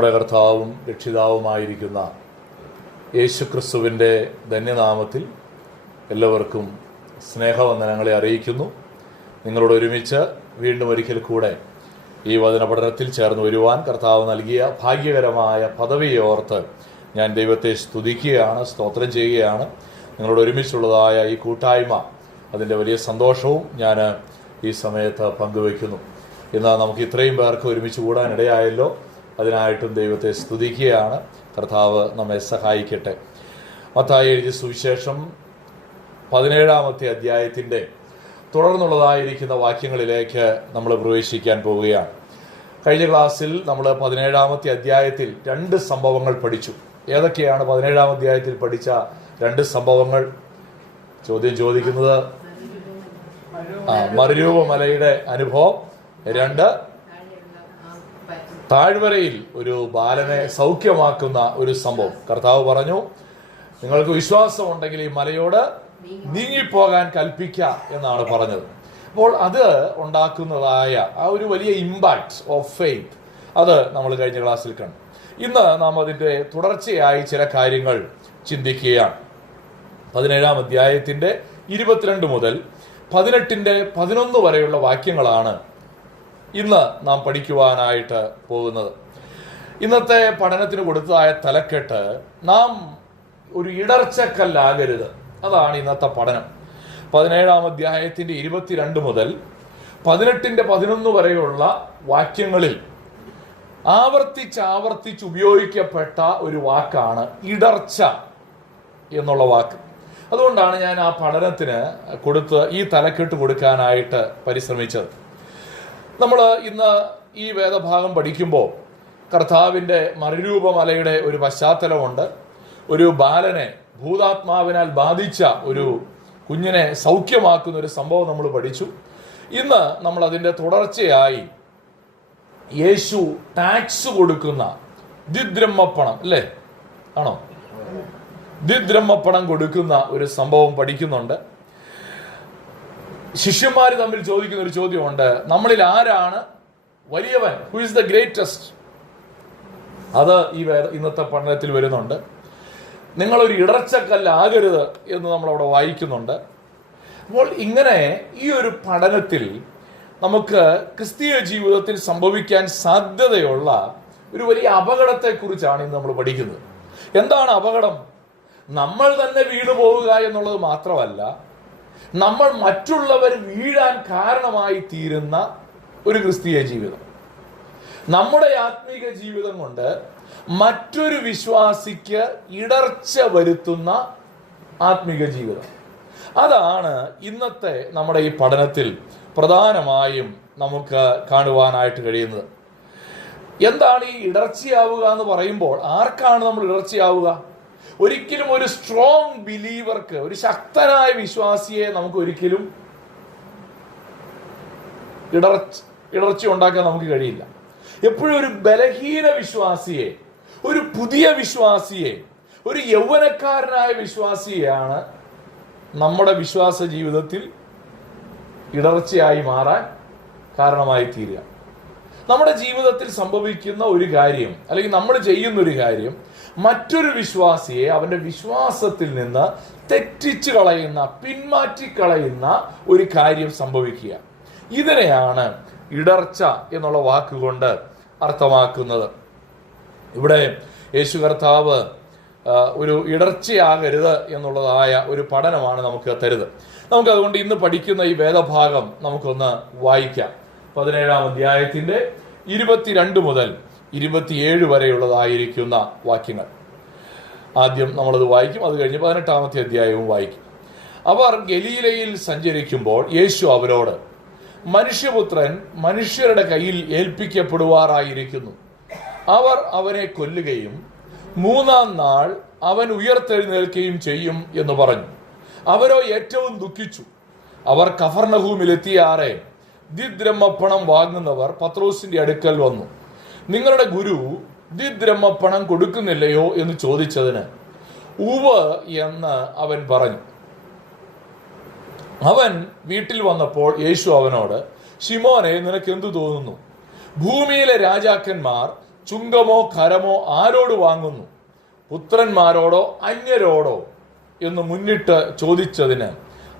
നമ്മുടെ കർത്താവും രക്ഷിതാവുമായിരിക്കുന്ന യേശുക്രിസ്തുവിൻ്റെ ധന്യനാമത്തിൽ എല്ലാവർക്കും സ്നേഹവന്ദനങ്ങളെ അറിയിക്കുന്നു. നിങ്ങളോട് ഒരുമിച്ച് വീണ്ടും ഒരിക്കൽ കൂടെ ഈ വചന പഠനത്തിൽ ചേർന്ന് വരുവാൻ കർത്താവ് നൽകിയ ഭാഗ്യകരമായ പദവിയെ ഓർത്ത് ഞാൻ ദൈവത്തെ സ്തുതിക്കുകയാണ്, സ്തോത്രം ചെയ്യുകയാണ്. നിങ്ങളോട് ഒരുമിച്ചുള്ളതായ ഈ കൂട്ടായ്മ, അതിൻ്റെ വലിയ സന്തോഷവും ഞാൻ ഈ സമയത്ത് പങ്കുവയ്ക്കുന്നു. ഇന്ന് നമുക്ക് ഇത്രയും പേർക്ക് ഒരുമിച്ച് കൂടാനിടയായല്ലോ, അതിനായിട്ടും ദൈവത്തെ സ്തുതിക്കുകയാണ്. കർത്താവ് നമ്മെ സഹായിക്കട്ടെ. മത്തായി എഴുതിയ സുവിശേഷം 17-ാമത്തെ അധ്യായത്തിൻ്റെ തുടർന്നുള്ളതായിരിക്കുന്ന വാക്യങ്ങളിലേക്ക് നമ്മൾ പ്രവേശിക്കാൻ പോവുകയാണ്. കഴിഞ്ഞ ക്ലാസ്സിൽ നമ്മൾ 17-ാമത്തെ അധ്യായത്തിൽ 2 സംഭവങ്ങൾ പഠിച്ചു. ഏതൊക്കെയാണ് 17-ാം അധ്യായത്തിൽ പഠിച്ച 2 സംഭവങ്ങൾ? ചോദ്യം ചോദിക്കുന്നത് മറുരൂപമലയുടെ അനുഭവം, 2 താഴ്വരയിൽ ഒരു ബാലനെ സൗഖ്യമാക്കുന്ന ഒരു സംഭവം. കർത്താവ് പറഞ്ഞു, നിങ്ങൾക്ക് വിശ്വാസം ഉണ്ടെങ്കിൽ ഈ മലയോട് നീങ്ങിപ്പോകാൻ കൽപ്പിക്കുക എന്നാണ് പറഞ്ഞത്. അപ്പോൾ അത് ഉണ്ടാക്കുന്നതായ ആ ഒരു വലിയ ഇമ്പാക്ട് ഓഫ് ഫെയ്ത്ത്, അത് നമ്മൾ കഴിഞ്ഞ ക്ലാസ്സിൽ കണ്ടു. ഇന്ന് നാം അതിൻ്റെ തുടർച്ചയായി ചില കാര്യങ്ങൾ ചിന്തിക്കുകയാണ്. 17-ാം അധ്യായത്തിൻ്റെ 22 മുതൽ 18-ന്റെ 11 വരെയുള്ള വാക്യങ്ങളാണ് ഇന്ന് നാം പഠിക്കുവാനായിട്ട് പോകുന്നത്. ഇന്നത്തെ പഠനത്തിന് കൊടുത്തതായ തലക്കെട്ട് നാം ഒരു ഇടർച്ചക്കല്ലാകരുത്. അതാണ് ഇന്നത്തെ പഠനം. 17-ാം അധ്യായത്തിൻ്റെ 22 മുതൽ 18-ന്റെ 11 വരെയുള്ള വാക്യങ്ങളിൽ ആവർത്തിച്ച് ഉപയോഗിക്കപ്പെട്ട ഒരു വാക്കാണ് ഇടർച്ച എന്നുള്ള വാക്ക്. അതുകൊണ്ടാണ് ഞാൻ ആ പഠനത്തിന് ഈ തലക്കെട്ട് കൊടുക്കാനായിട്ട് പരിശ്രമിച്ചത്. നമ്മൾ ഇന്ന് ഈ വേദഭാഗം പഠിക്കുമ്പോൾ കർത്താവിൻ്റെ മറുരൂപമലയുടെ ഒരു പശ്ചാത്തലമുണ്ട്. ഒരു ബാലനെ, ഭൂതാത്മാവിനാൽ ബാധിച്ച ഒരു കുഞ്ഞിനെ സൗഖ്യമാക്കുന്ന ഒരു സംഭവം നമ്മൾ പഠിച്ചു. ഇന്ന് നമ്മൾ അതിൻ്റെ തുടർച്ചയായി യേശു ടാക്സ് കൊടുക്കുന്ന ദ്വിദ്രഹ്മപ്പണം, അല്ലേ, ആണോ, ദ്വിദ്രഹ്മപ്പണം കൊടുക്കുന്ന ഒരു സംഭവം പഠിക്കുന്നുണ്ട്. ശിഷ്യന്മാർ തമ്മിൽ ചോദിക്കുന്ന ഒരു ചോദ്യമുണ്ട്, നമ്മളിൽ ആരാണ് വലിയവൻ? Who is the greatest? അത് ഇന്നത്തെ പഠനത്തിൽ വരുന്നുണ്ട്. നിങ്ങളൊരു ഇടർച്ചക്കല്ലാകരുത് എന്ന് നമ്മളവിടെ വായിക്കുന്നുണ്ട്. അപ്പോൾ ഇങ്ങനെ ഈ ഒരു പഠനത്തിൽ നമുക്ക് ക്രിസ്തീയ ജീവിതത്തിൽ സംഭവിക്കാൻ സാധ്യതയുള്ള ഒരു വലിയ അപകടത്തെക്കുറിച്ചാണ് ഇന്ന് നമ്മൾ പഠിക്കുന്നത്. എന്താണ് അപകടം? നമ്മൾ തന്നെ വീണു പോവുക എന്നുള്ളത് മാത്രമല്ല, നമ്മൾ മറ്റുള്ളവർ വീഴാൻ കാരണമായി തീരുന്ന ഒരു ക്രിസ്തീയ ജീവിതം. നമ്മുടെ ആത്മീക ജീവിതം കൊണ്ട് മറ്റൊരു വിശ്വാസിക്ക് ഇടർച്ച വരുത്തുന്ന ആത്മീക ജീവിതം. അതാണ് ഇന്നത്തെ നമ്മുടെ ഈ പഠനത്തിൽ പ്രധാനമായും നമുക്ക് കാണുവാനായിട്ട് കഴിയുന്നത്. എന്താണ് ഈ ഇടർച്ചയാവുക എന്ന് പറയുമ്പോൾ ആർക്കാണ് നമ്മൾ ഇടർച്ചയാവുക? ഒരിക്കലും ഒരു സ്ട്രോങ് ബിലീവർക്ക്, ഒരു ശക്തനായ വിശ്വാസിയെ നമുക്ക് ഒരിക്കലും ഇടർച്ച ഉണ്ടാക്കാൻ നമുക്ക് കഴിയില്ല. എപ്പോഴും ഒരു ബലഹീന വിശ്വാസിയെ, ഒരു പുതിയ വിശ്വാസിയെ, ഒരു യൗവനക്കാരനായ വിശ്വാസിയെയാണ് നമ്മുടെ വിശ്വാസ ജീവിതത്തിൽ ഇടർച്ചയായി മാറാൻ കാരണമായി തീരുക. നമ്മുടെ ജീവിതത്തിൽ സംഭവിക്കുന്ന ഒരു കാര്യം, അല്ലെങ്കിൽ നമ്മൾ ചെയ്യുന്ന ഒരു കാര്യം, മറ്റൊരു വിശ്വാസിയെ അവന്റെ വിശ്വാസത്തിൽ നിന്ന് തെറ്റിച്ചു കളയുന്ന, പിന്മാറ്റിക്കളയുന്ന ഒരു കാര്യം സംഭവിക്കുക. ഇതിനെയാണ് ഇടർച്ച എന്നുള്ള വാക്കുകൊണ്ട് അർത്ഥമാക്കുന്നത്. ഇവിടെ യേശു കർത്താവ് ഒരു ഇടർച്ചയാകരുത് എന്നുള്ളതായ ഒരു പഠനമാണ് നമുക്ക് തരുന്നത്. നമുക്കതുകൊണ്ട് ഇന്ന് പഠിക്കുന്ന ഈ വേദഭാഗം നമുക്കൊന്ന് വായിക്കാം. 17-ാം അധ്യായത്തിൻ്റെ 22 മുതൽ 27 വരെയുള്ളതായിരിക്കുന്ന വാക്യങ്ങൾ. ആദ്യം നമ്മളത് വായിക്കും, അത് കഴിഞ്ഞ് 18-ാമത്തെ അധ്യായവും വായിക്കും. അവർ ഗലീലയിൽ സഞ്ചരിക്കുമ്പോൾ യേശു അവരോട്, മനുഷ്യപുത്രൻ മനുഷ്യരുടെ കയ്യിൽ ഏൽപ്പിക്കപ്പെടുവാറായിരിക്കുന്നു. അവർ അവനെ കൊല്ലുകയും 3-ാം നാൾ അവൻ ഉയർത്തെഴുന്നേൽക്കുകയും ചെയ്യും എന്ന് പറഞ്ഞു. അവരോ ഏറ്റവും ദുഃഖിച്ചു. അവർ കഫർനഹൂമിലെത്തിയാറെ ദ്വിദ്രഹ്മപ്പണം വാങ്ങുന്നവർ പത്രോസിന്റെ അടുക്കൽ വന്നു. നിങ്ങളുടെ ഗുരു ദ്വിദ്രഹ്മപ്പണം കൊടുക്കുന്നില്ലയോ എന്ന് ചോദിച്ചതിന് ഉവ്വ് എന്ന് അവൻ പറഞ്ഞു. അവൻ വീട്ടിൽ വന്നപ്പോൾ യേശു അവനോട്, ശിമോനെ, നിനക്ക് എന്തു തോന്നുന്നു? ഭൂമിയിലെ രാജാക്കന്മാർ ചുങ്കമോ കരമോ ആരോട് വാങ്ങുന്നു? പുത്രന്മാരോടോ അന്യരോടോ എന്ന് മുന്നിട്ട് ചോദിച്ചതിന്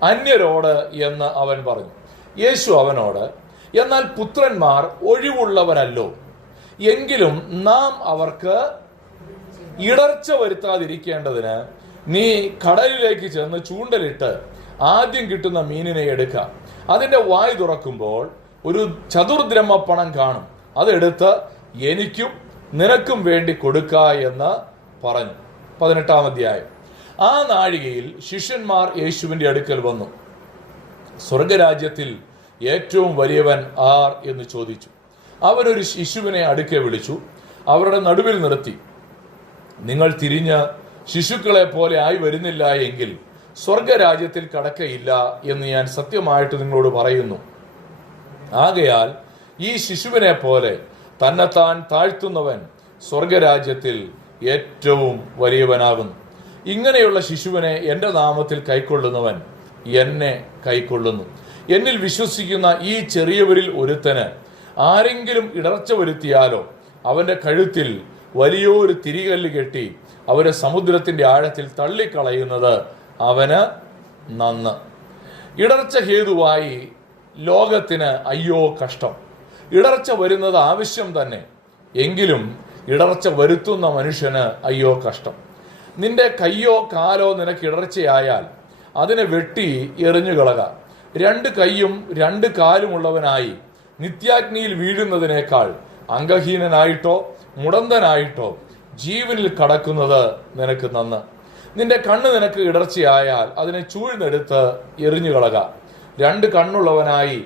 അന്യരോട് എന്ന് അവൻ പറഞ്ഞു. യേശു അവനോട്, എന്നാൽ പുത്രന്മാർ ഒഴിവുള്ളവരല്ലോ, എങ്കിലും നാം അവർക്ക് ഇടർച്ച വരുത്താതിരിക്കേണ്ടതിന് നീ കടലിലേക്ക് ചെന്ന് ചൂണ്ടലിട്ട് ആദ്യം കിട്ടുന്ന മീനിനെ എടുക്കാം. അതിൻ്റെ വായ് തുറക്കുമ്പോൾ ഒരു ചതുർദ്രഹ്മ പണം കാണും. അതെടുത്ത് എനിക്കും നിനക്കും വേണ്ടി കൊടുക്ക എന്ന് പറഞ്ഞു. 18-ാം അധ്യായം. ആ നാഴികയിൽ ശിഷ്യന്മാർ യേശുവിൻ്റെ അടുക്കൽ വന്നു. സ്വർഗരാജ്യത്തിൽ ഏറ്റവും വലിയവൻ ആർ എന്ന് ചോദിച്ചു. അവനൊരു ശിശുവിനെ അടുക്കെ വിളിച്ചു അവരുടെ നടുവിൽ നിർത്തി, നിങ്ങൾ തിരിഞ്ഞ് ശിശുക്കളെ പോലെ ആയി വരുന്നില്ല എങ്കിൽ സ്വർഗരാജ്യത്തിൽ കടക്കയില്ല എന്ന് ഞാൻ സത്യമായിട്ട് നിങ്ങളോട് പറയുന്നു. ആകയാൽ ഈ ശിശുവിനെ പോലെ തന്നെത്താൻ താഴ്ത്തുന്നവൻ സ്വർഗരാജ്യത്തിൽ ഏറ്റവും വലിയവനാകുന്നു. ഇങ്ങനെയുള്ള ശിശുവിനെ എൻ്റെ നാമത്തിൽ കൈക്കൊള്ളുന്നവൻ എന്നെ കൈക്കൊള്ളുന്നു. എന്നിൽ വിശ്വസിക്കുന്ന ഈ ചെറിയവരിൽ ഒരുത്തന് ആരെങ്കിലും ഇടർച്ച വരുത്തിയാലോ അവൻ്റെ കഴുത്തിൽ വലിയൊരു തിരികല്ല് കെട്ടി അവരെ സമുദ്രത്തിൻ്റെ ആഴത്തിൽ തള്ളിക്കളയുന്നത് അവന് നന്ന്. ഇടർച്ച ഹേതുവായി ലോകത്തിന് അയ്യോ കഷ്ടം. ഇടർച്ച വരുന്നത് ആവശ്യം തന്നെ, എങ്കിലും ഇടർച്ച വരുത്തുന്ന മനുഷ്യന് അയ്യോ കഷ്ടം. നിന്റെ കയ്യോ കാലോ നിനക്ക് ഇടർച്ചയായാൽ അതിനെ വെട്ടി എറിഞ്ഞുകളക. 2 കൈയും 2 കാലുമുള്ളവനായി നിത്യാഗ്നിയിൽ വീഴുന്നതിനേക്കാൾ അംഗഹീനനായിട്ടോ മുടന്തനായിട്ടോ ജീവനിൽ കടക്കുന്നത് നിനക്ക് നന്ന്. നിന്റെ കണ്ണ് നിനക്ക് ഇടർച്ചയായാൽ അതിനെ ചൂഴ്ന്നെടുത്ത് എറിഞ്ഞുകളക. 2 കണ്ണുള്ളവനായി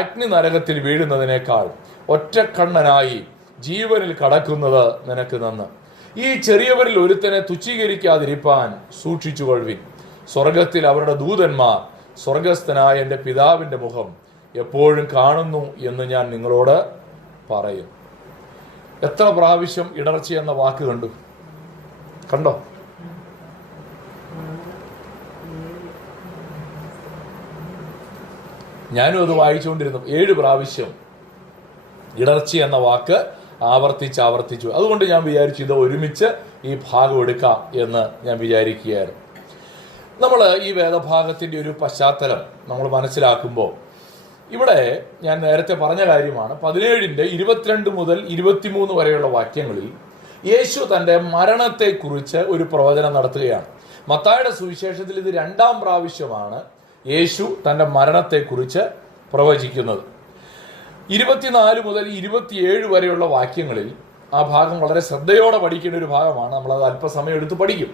അഗ്നി നരകത്തിൽ വീഴുന്നതിനേക്കാൾ ഒറ്റക്കണ്ണനായി ജീവനിൽ കടക്കുന്നത് നിനക്ക് നന്ന്. ഈ ചെറിയവരിൽ ഒരുത്തനെ തുച്ഛീകരിക്കാതിരിപ്പാൻ സൂക്ഷിച്ചുകൊള്ളുവിൻ. സ്വർഗത്തിൽ അവരുടെ ദൂതന്മാർ സ്വർഗസ്ഥനായ എൻ്റെ പിതാവിൻ്റെ മുഖം എപ്പോഴും കാണുന്നു എന്ന് ഞാൻ നിങ്ങളോട് പറയും. എത്ര പ്രാവശ്യം ഇടർച്ച എന്ന വാക്ക് കണ്ടോ? ഞാനും അത് വായിച്ചുകൊണ്ടിരുന്നു. 7 പ്രാവശ്യം ഇടർച്ച എന്ന വാക്ക് ആവർത്തിച്ചു. അതുകൊണ്ട് ഞാൻ വിചാരിച്ചു ഇത് ഒരുമിച്ച് ഈ ഭാഗം എടുക്കാം എന്ന് ഞാൻ വിചാരിക്കുകയായിരുന്നു. നമ്മൾ ഈ വേദഭാഗത്തിൻ്റെ ഒരു പശ്ചാത്തലം നമ്മൾ മനസ്സിലാക്കുമ്പോൾ ഇവിടെ ഞാൻ നേരത്തെ പറഞ്ഞ കാര്യമാണ്. 17-ന്റെ 22 മുതൽ 23 വരെയുള്ള വാക്യങ്ങളിൽ യേശു തൻ്റെ മരണത്തെക്കുറിച്ച് ഒരു പ്രവചനം നടത്തുകയാണ്. മത്തായിയുടെ സുവിശേഷത്തിൽ ഇത് 2-ാം പ്രാവശ്യമാണ് യേശു തൻ്റെ മരണത്തെക്കുറിച്ച് പ്രവചിക്കുന്നത്. 24 മുതൽ 27 വരെയുള്ള വാക്യങ്ങളിൽ ആ ഭാഗം വളരെ ശ്രദ്ധയോടെ പഠിക്കേണ്ട ഒരു ഭാഗമാണ്. നമ്മളത് അല്പസമയം എടുത്ത് പഠിക്കും.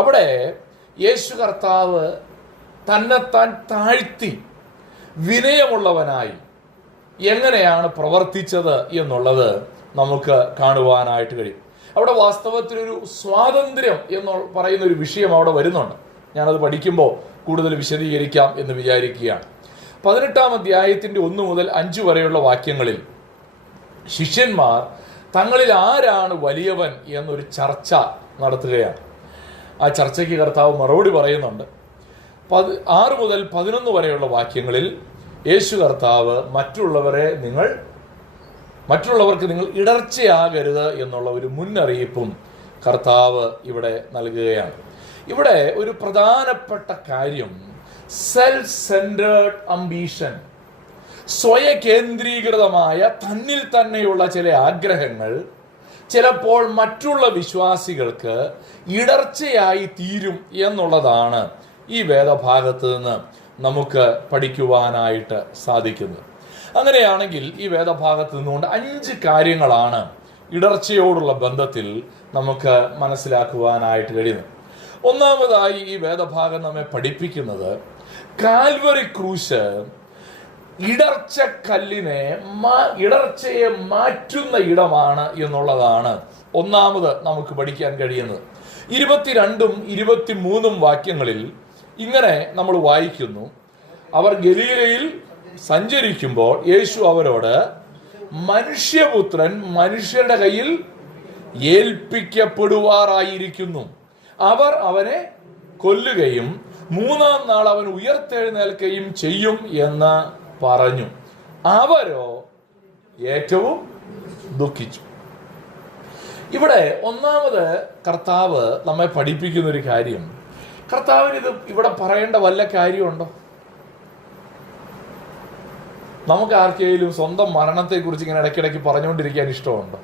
അവിടെ യേശു കർത്താവ് തന്നെത്താൻ താഴ്ത്തി വിനയമുള്ളവനായി എങ്ങനെയാണ് പ്രവർത്തിച്ചത് എന്നുള്ളത് നമുക്ക് കാണുവാനായിട്ട് കഴിയും. അവിടെ വാസ്തവത്തിലൊരു സ്വാതന്ത്ര്യം എന്ന് പറയുന്ന ഒരു വിഷയം അവിടെ വരുന്നുണ്ട്. ഞാനത് പഠിക്കുമ്പോൾ കൂടുതൽ വിശദീകരിക്കാം എന്ന് വിചാരിക്കുകയാണ്. 18-ാം അധ്യായത്തിൻ്റെ 1 മുതൽ 5 വരെയുള്ള വാക്യങ്ങളിൽ ശിഷ്യന്മാർ തങ്ങളിൽ ആരാണ് വലിയവൻ എന്നൊരു ചർച്ച നടത്തുകയാണ്. ആ ചർച്ചയ്ക്ക് കർത്താവ് മറുപടി പറയുന്നുണ്ട്. 6 മുതൽ 11 വരെയുള്ള വാക്യങ്ങളിൽ യേശു കർത്താവ് മറ്റുള്ളവർക്ക് നിങ്ങൾ ഇടർച്ചയാകരുത് എന്നുള്ള ഒരു മുന്നറിയിപ്പും കർത്താവ് ഇവിടെ നൽകുകയാണ്. ഇവിടെ ഒരു പ്രധാനപ്പെട്ട കാര്യം സെൽഫ് സെൻറ്റേർഡ് അംബീഷൻ, സ്വയകേന്ദ്രീകൃതമായ തന്നിൽ തന്നെയുള്ള ചില ആഗ്രഹങ്ങൾ ചിലപ്പോൾ മറ്റുള്ള വിശ്വാസികൾക്ക് ഇടർച്ചയായി തീരും എന്നുള്ളതാണ് ഈ വേദഭാഗത്ത് നിന്ന് നമുക്ക് പഠിക്കുവാനായിട്ട് സാധിക്കുന്നത്. അങ്ങനെയാണെങ്കിൽ ഈ വേദഭാഗത്ത് നിന്നുകൊണ്ട് 5 കാര്യങ്ങളാണ് ഇടർച്ചയോടുള്ള ബന്ധത്തിൽ നമുക്ക് മനസ്സിലാക്കുവാനായിട്ട് കഴിയുന്നത്. ഒന്നാമതായി ഈ വേദഭാഗം നമ്മെ പഠിപ്പിക്കുന്നത് കാൽവറി ക്രൂശ് ഇടർച്ചയെ മാറ്റുന്ന ഇടമാണ് എന്നുള്ളതാണ് ഒന്നാമത് നമുക്ക് പഠിക്കാൻ കഴിയുന്നത്. 22ഉം 23ഉം വാക്യങ്ങളിൽ ഇങ്ങനെ നമ്മൾ വായിക്കുന്നു. അവർ ഗലീലയിൽ സഞ്ചരിക്കുമ്പോൾ യേശു അവരോട്, മനുഷ്യപുത്രൻ മനുഷ്യരുടെ കയ്യിൽ ഏൽപ്പിക്കപ്പെടുവാറായിരിക്കുന്നു. അവർ അവനെ കൊല്ലുകയും 3-ാം നാൾ അവൻ ഉയർത്തെഴുന്നേൽക്കുകയും ചെയ്യും എന്ന് പറഞ്ഞു. അവരോ ഏറ്റവും ദുഃഖിച്ചു. ഇവിടെ ഒന്നാമത് കർത്താവ് നമ്മെ പഠിപ്പിക്കുന്ന ഒരു കാര്യം, കർത്താവിന് ഇത് ഇവിടെ പറയേണ്ട വല്ല കാര്യമുണ്ടോ? നമുക്ക് ആർക്കെങ്കിലും സ്വന്തം മരണത്തെക്കുറിച്ച് ഇങ്ങനെ ഇടയ്ക്കിടയ്ക്ക് പറഞ്ഞുകൊണ്ടിരിക്കാൻ ഇഷ്ടമുണ്ടോ?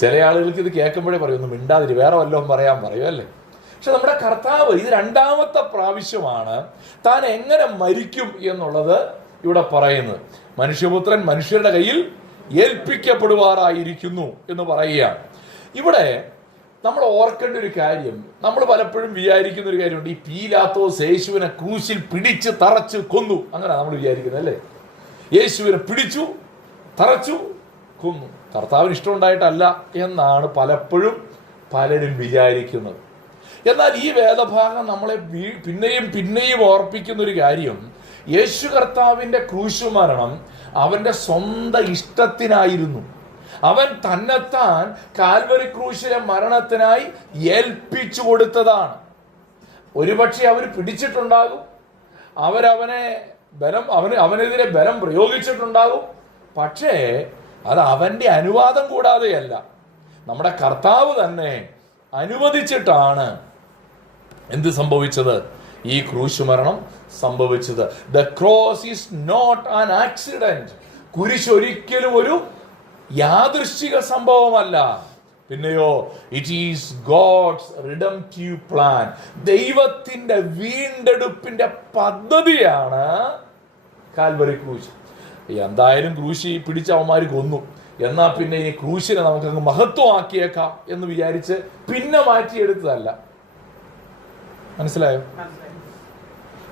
ചില ആളുകൾക്ക് ഇത് കേൾക്കുമ്പോഴേ പറയും ഒന്ന് മിണ്ടാതിരി, വേറെ വല്ലതും പറയും അല്ലേ. പക്ഷെ നമ്മുടെ കർത്താവ് ഇത് 2ാമത്തെ പ്രാവശ്യമാണ് താൻ എങ്ങനെ മരിക്കും എന്നുള്ളത് ഇവിടെ പറയുന്നത്. മനുഷ്യപുത്രൻ മനുഷ്യരുടെ കയ്യിൽ ഏൽപ്പിക്കപ്പെടുവാറായിരിക്കുന്നു എന്ന് പറയുകയാണ്. ഇവിടെ നമ്മൾ ഓർക്കേണ്ട ഒരു കാര്യം, നമ്മൾ പലപ്പോഴും വിചാരിക്കുന്ന ഒരു കാര്യമുണ്ട്, ഈ പീലാത്തോസ് യേശുവിനെ ക്രൂശിൽ പിടിച്ച് തറച്ച് കൊന്നു, അങ്ങനെ നമ്മൾ വിചാരിക്കുന്നത് അല്ലേ. യേശുവിനെ പിടിച്ചു തറച്ചു കൊന്നു, കർത്താവിന് ഇഷ്ടമുണ്ടായിട്ടല്ല എന്നാണ് പലപ്പോഴും പലരും വിചാരിക്കുന്നത്. എന്നാൽ ഈ വേദഭാഗം നമ്മളെ പിന്നെയും ഓർപ്പിക്കുന്ന ഒരു കാര്യം, യേശു കർത്താവിന്റെ ക്രൂശുമരണം അവന്റെ സ്വന്തം ഇഷ്ടത്തിനായിരുന്നു. അവൻ തന്നെത്താൻ കാൽവരി ക്രൂശിലെ മരണത്തിനായി ഏൽപ്പിച്ചു കൊടുത്തതാണ്. ഒരുപക്ഷെ അവർ പിടിച്ചിട്ടുണ്ടാകും, അവനെതിരെ ബലം പ്രയോഗിച്ചിട്ടുണ്ടാകും. പക്ഷേ അത് അവന്റെ അനുവാദം കൂടാതെയല്ല, നമ്മുടെ കർത്താവ് തന്നെ അനുവദിച്ചിട്ടാണ് എന്ത് സംഭവിച്ചത്? ഈ ക്രൂശുമരണം സംഭവിച്ചത്. The cross is not an accident. കുരിശ് ഒരിക്കലും ഒരു യാദൃശ്ചിക സംഭവമല്ല, പിന്നെയോ it is God's redemptive plan. ദൈവത്തിന്റെ വീണ്ടെടുപ്പിന്റെ പദ്ധതിയാണ് കാൽവരി ക്രൂശ്. എന്തായാലും ക്രൂശി പിടിച്ച അവന്മാർ കൊന്നു, എന്നാ പിന്നെ ഈ ക്രൂശിനെ നമുക്കങ്ങ് മഹത്വമാക്കിയേക്കാം എന്ന് വിചാരിച്ച് പിന്നെ മാറ്റിയെടുത്തതല്ല. മനസ്സിലായോ?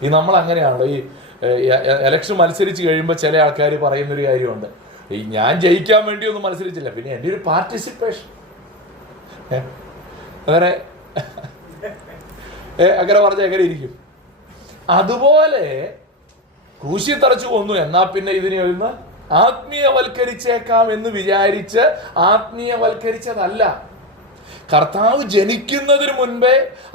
ഈ നമ്മൾ അങ്ങനെയാണല്ലോ, ഈ ഇലക്ഷൻ മത്സരിച്ച് കഴിയുമ്പോൾ ചില ആൾക്കാർ പറയുന്നൊരു കാര്യമുണ്ട്, ഈ ഞാൻ ജയിക്കാൻ വേണ്ടി ഒന്നും മത്സരിച്ചില്ല, പിന്നെ എൻ്റെ ഒരു പാർട്ടിസിപ്പേഷൻ, അങ്ങനെ പറഞ്ഞാൽ എങ്ങനെ ഇരിക്കും? അതുപോലെ ക്രൂശി തറച്ചു കൊന്നു, എന്നാ പിന്നെ ഇതിനെ ഒന്ന് ആത്മീയവൽക്കരിച്ചേക്കാം എന്ന് വിചാരിച്ച് ആത്മീയവൽക്കരിച്ചതല്ല. കർത്താവ് ജനിക്കുന്നതിന് മുൻപേ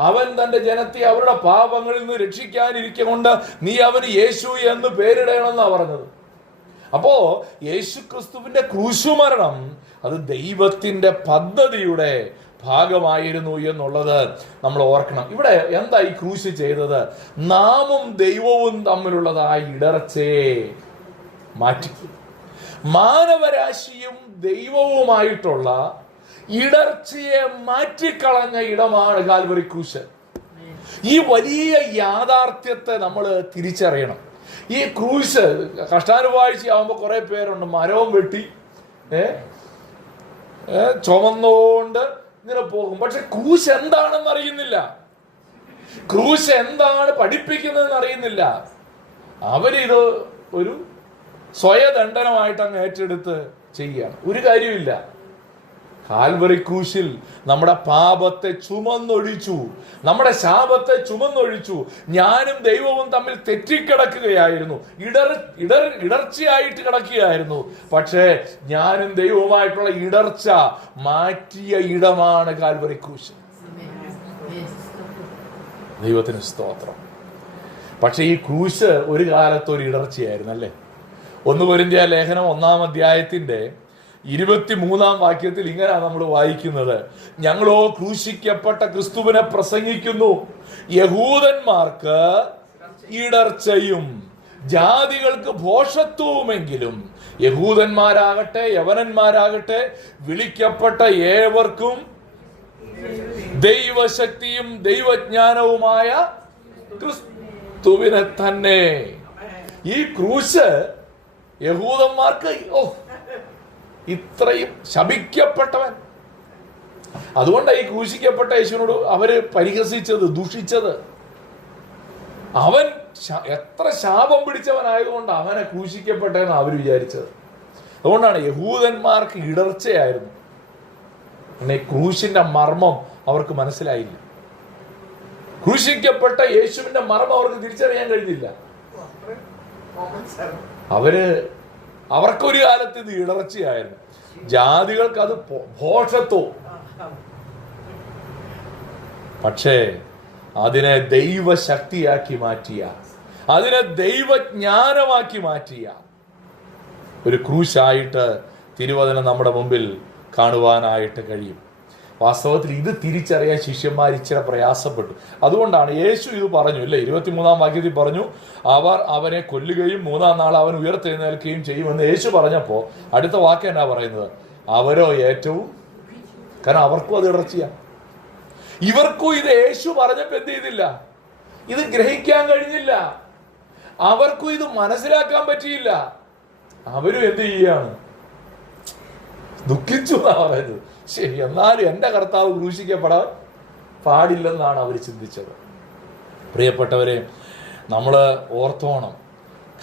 അവൻ തന്റെ ജനത്തെ അവരുടെ പാപങ്ങളിൽ നിന്ന് രക്ഷിക്കാനിരിക്കെ കൊണ്ട് നീ അവന് യേശു എന്ന് പേരിടണമെന്നാണ് പറഞ്ഞത്. അപ്പോ യേശു ക്രിസ്തുവിന്റെ ക്രൂശുമരണം അത് ദൈവത്തിന്റെ പദ്ധതിയുടെ ഭാഗമായിരുന്നു എന്നുള്ളത് നമ്മൾ ഓർക്കണം. ഇവിടെ എന്താ ഈ ക്രൂശ് ചെയ്തത്? നാമും ദൈവവും തമ്മിലുള്ളതായ ഇടർച്ചയെ മാറ്റി, മാനവരാശിയും ദൈവവുമായിട്ടുള്ള ഇടർച്ചയെ മാറ്റിക്കളഞ്ഞ ഇടമാണ് കാൽവരി ക്രൂശ്. ഈ വലിയ യാഥാർത്ഥ്യത്തെ നമ്മൾ തിരിച്ചറിയണം. ഈ ക്രൂശ് കഷ്ടാനുവാഴ്ചയാവുമ്പോൾ കുറെ പേരുണ്ട് മരവും വെട്ടി ചുമന്നുകൊണ്ട് ഇങ്ങനെ പോകും. പക്ഷെ ക്രൂശ് എന്താണെന്ന് അറിയുന്നില്ല, ക്രൂശ് എന്താണ് പഠിപ്പിക്കുന്നതെന്ന് അറിയുന്നില്ല. അവരിത് ഒരു സ്വയദണ്ഡനമായിട്ട് അങ്ങ് ഏറ്റെടുത്ത് ചെയ്യുകയാണ്. ഒരു കാര്യമില്ല. കാൽവറി ക്രൂശിൽ നമ്മുടെ പാപത്തെ ചുമന്നൊഴിച്ചു, നമ്മുടെ ശാപത്തെ ചുമന്നൊഴിച്ചു. ഞാനും ദൈവവും തമ്മിൽ തെറ്റിക്കിടക്കുകയായിരുന്നു, ഇടർച്ചയായിട്ട് കിടക്കുകയായിരുന്നു. പക്ഷേ ഞാനും ദൈവവുമായിട്ടുള്ള ഇടർച്ച മാറ്റിയ ഇടമാണ് കാൽവറി ക്രൂശ്. ദൈവത്തിന് സ്തോത്രം. പക്ഷെ ഈ ക്രൂശ് ഒരു കാലത്ത് ഒരു ഇടർച്ചയായിരുന്നു അല്ലേ. 1 കൊരിന്ത്യർ ലേഖനം 1-ാം അധ്യായത്തിന്റെ 23-ാം വാക്യത്തിൽ ഇങ്ങനെയാണ് നമ്മൾ വായിക്കുന്നത്: ഞങ്ങളോ ക്രൂശിക്കപ്പെട്ട ക്രിസ്തുവിനെ പ്രസംഗിക്കുന്നു, യഹൂദന്മാർക്ക് ഇടർച്ചയും ജാതികൾക്ക് ഭോഷത്വവുമെങ്കിലും യഹൂദന്മാരാകട്ടെ യവനന്മാരാകട്ടെ വിളിക്കപ്പെട്ട ഏവർക്കും ദൈവശക്തിയും ദൈവജ്ഞാനവുമായ ക്രിസ്തുവിനെ തന്നെ. ഈ ക്രൂശ് യഹൂദന്മാർക്ക് ഇത്രയും ശപിക്കപ്പെട്ടവൻ. അതുകൊണ്ടാണ് ഈ ക്രൂശിക്കപ്പെട്ട യേശുവിനോട് അവര് പരിഹസിച്ചത്, ദുഷിച്ചത്. അവൻ എത്ര ശാപം പിടിച്ചവനായതുകൊണ്ട് അവനെ ക്രൂശിക്കപ്പെട്ടെന്ന് അവർ വിചാരിച്ചത്. അതുകൊണ്ടാണ് യഹൂദന്മാർക്ക് ഇടർച്ചയായിരുന്നു. പിന്നെ ക്രൂശിന്റെ മർമ്മം അവർക്ക് മനസ്സിലായില്ല. ക്രൂശിക്കപ്പെട്ട യേശുവിന്റെ മർമ്മം അവർക്ക് തിരിച്ചറിയാൻ കഴിഞ്ഞില്ല. അവർക്കൊരു കാലത്ത് ഇത് ഇടർച്ചയായിരുന്നു, ജാതികൾക്ക് അത് ഭോഷത്വം. പക്ഷേ അതിനെ ദൈവശക്തിയാക്കി മാറ്റിയ, അതിനെ ദൈവജ്ഞാനമാക്കി മാറ്റിയ ഒരു ക്രൂശായിട്ട് തിരുവചനം നമ്മുടെ മുമ്പിൽ കാണുവാനായിട്ട് കഴിയും. വാസ്തവത്തിൽ ഇത് തിരിച്ചറിയാൻ ശിഷ്യന്മാർ ഇച്ചിരി പ്രയാസപ്പെട്ടു. അതുകൊണ്ടാണ് യേശു ഇത് പറഞ്ഞു, ഇല്ലേ? 23-ാം വാക്യത്തിൽ പറഞ്ഞു, അവർ അവനെ കൊല്ലുകയും 3-ാം നാൾ അവൻ ഉയർത്തെഴുന്നേൽക്കുകയും ചെയ്യുമെന്ന് യേശു പറഞ്ഞപ്പോൾ അടുത്ത വാക്ക് എന്നാ പറയുന്നത്? അവരോ ഏറ്റവും, കാരണം അവർക്കും അത് ഇടർച്ചയാ. ഇവർക്കും ഇത് യേശു പറഞ്ഞപ്പോൾ എന്ത് ചെയ്തില്ല? ഇത് ഗ്രഹിക്കാൻ കഴിഞ്ഞില്ല. അവർക്കും ഇത് മനസ്സിലാക്കാൻ പറ്റിയില്ല. അവരും എന്ത് ചെയ്യാണ്? ദുഃഖിച്ചു എന്നാ പറയുന്നത്. ശരി, എന്നാലും എൻ്റെ കർത്താവ് ക്രൂശിക്കപ്പെടാൻ പാടില്ലെന്നാണ് അവർ ചിന്തിച്ചത്. പ്രിയപ്പെട്ടവരെ, നമ്മൾ ഓർത്തോണം,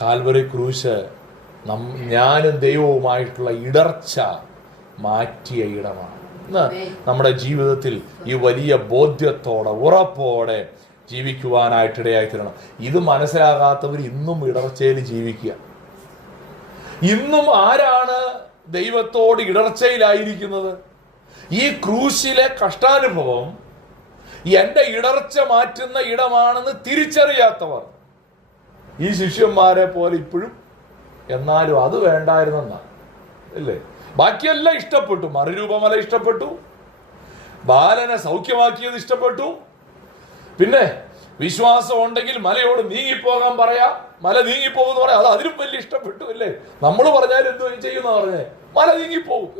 കാൽവറി ക്രൂശ് ഞാനും ദൈവവുമായിട്ടുള്ള ഇടർച്ച മാറ്റിയ ഇടമാണ്. ഇന്ന് നമ്മുടെ ജീവിതത്തിൽ ഈ വലിയ ബോധ്യത്തോടെ ഉറപ്പോടെ ജീവിക്കുവാനായിട്ടിടയായി തീരണം. ഇത് മനസ്സിലാകാത്തവർ ഇന്നും ഇടർച്ചയിൽ ജീവിക്കുക. ഇന്നും ആരാണ് ദൈവത്തോട് ഇടർച്ചയിലായിരിക്കുന്നത്? ഈ ക്രൂശിലെ കഷ്ടാനുഭവം എൻ്റെ ഇടർച്ച മാറ്റുന്ന ഇടമാണെന്ന് തിരിച്ചറിയാത്തവർ ഈ ശിഷ്യന്മാരെ പോലെ ഇപ്പോഴും എന്നാലും അത് വേണ്ടായിരുന്നെന്നാണ്, അല്ലേ? ബാക്കിയെല്ലാം ഇഷ്ടപ്പെട്ടു. മറുരൂപമല ഇഷ്ടപ്പെട്ടു, ബാലനെ സൗഖ്യമാക്കിയത് ഇഷ്ടപ്പെട്ടു, പിന്നെ വിശ്വാസം ഉണ്ടെങ്കിൽ മലയോട് നീങ്ങിപ്പോകാൻ പറയാ, മല നീങ്ങിപ്പോകുന്ന പറയാം, അത് അതിലും വലിയ ഇഷ്ടപ്പെട്ടു, അല്ലേ? നമ്മൾ പറഞ്ഞാലും എന്തോ ചെയ്യുന്ന പറഞ്ഞേ, മല നീങ്ങിപ്പോകും.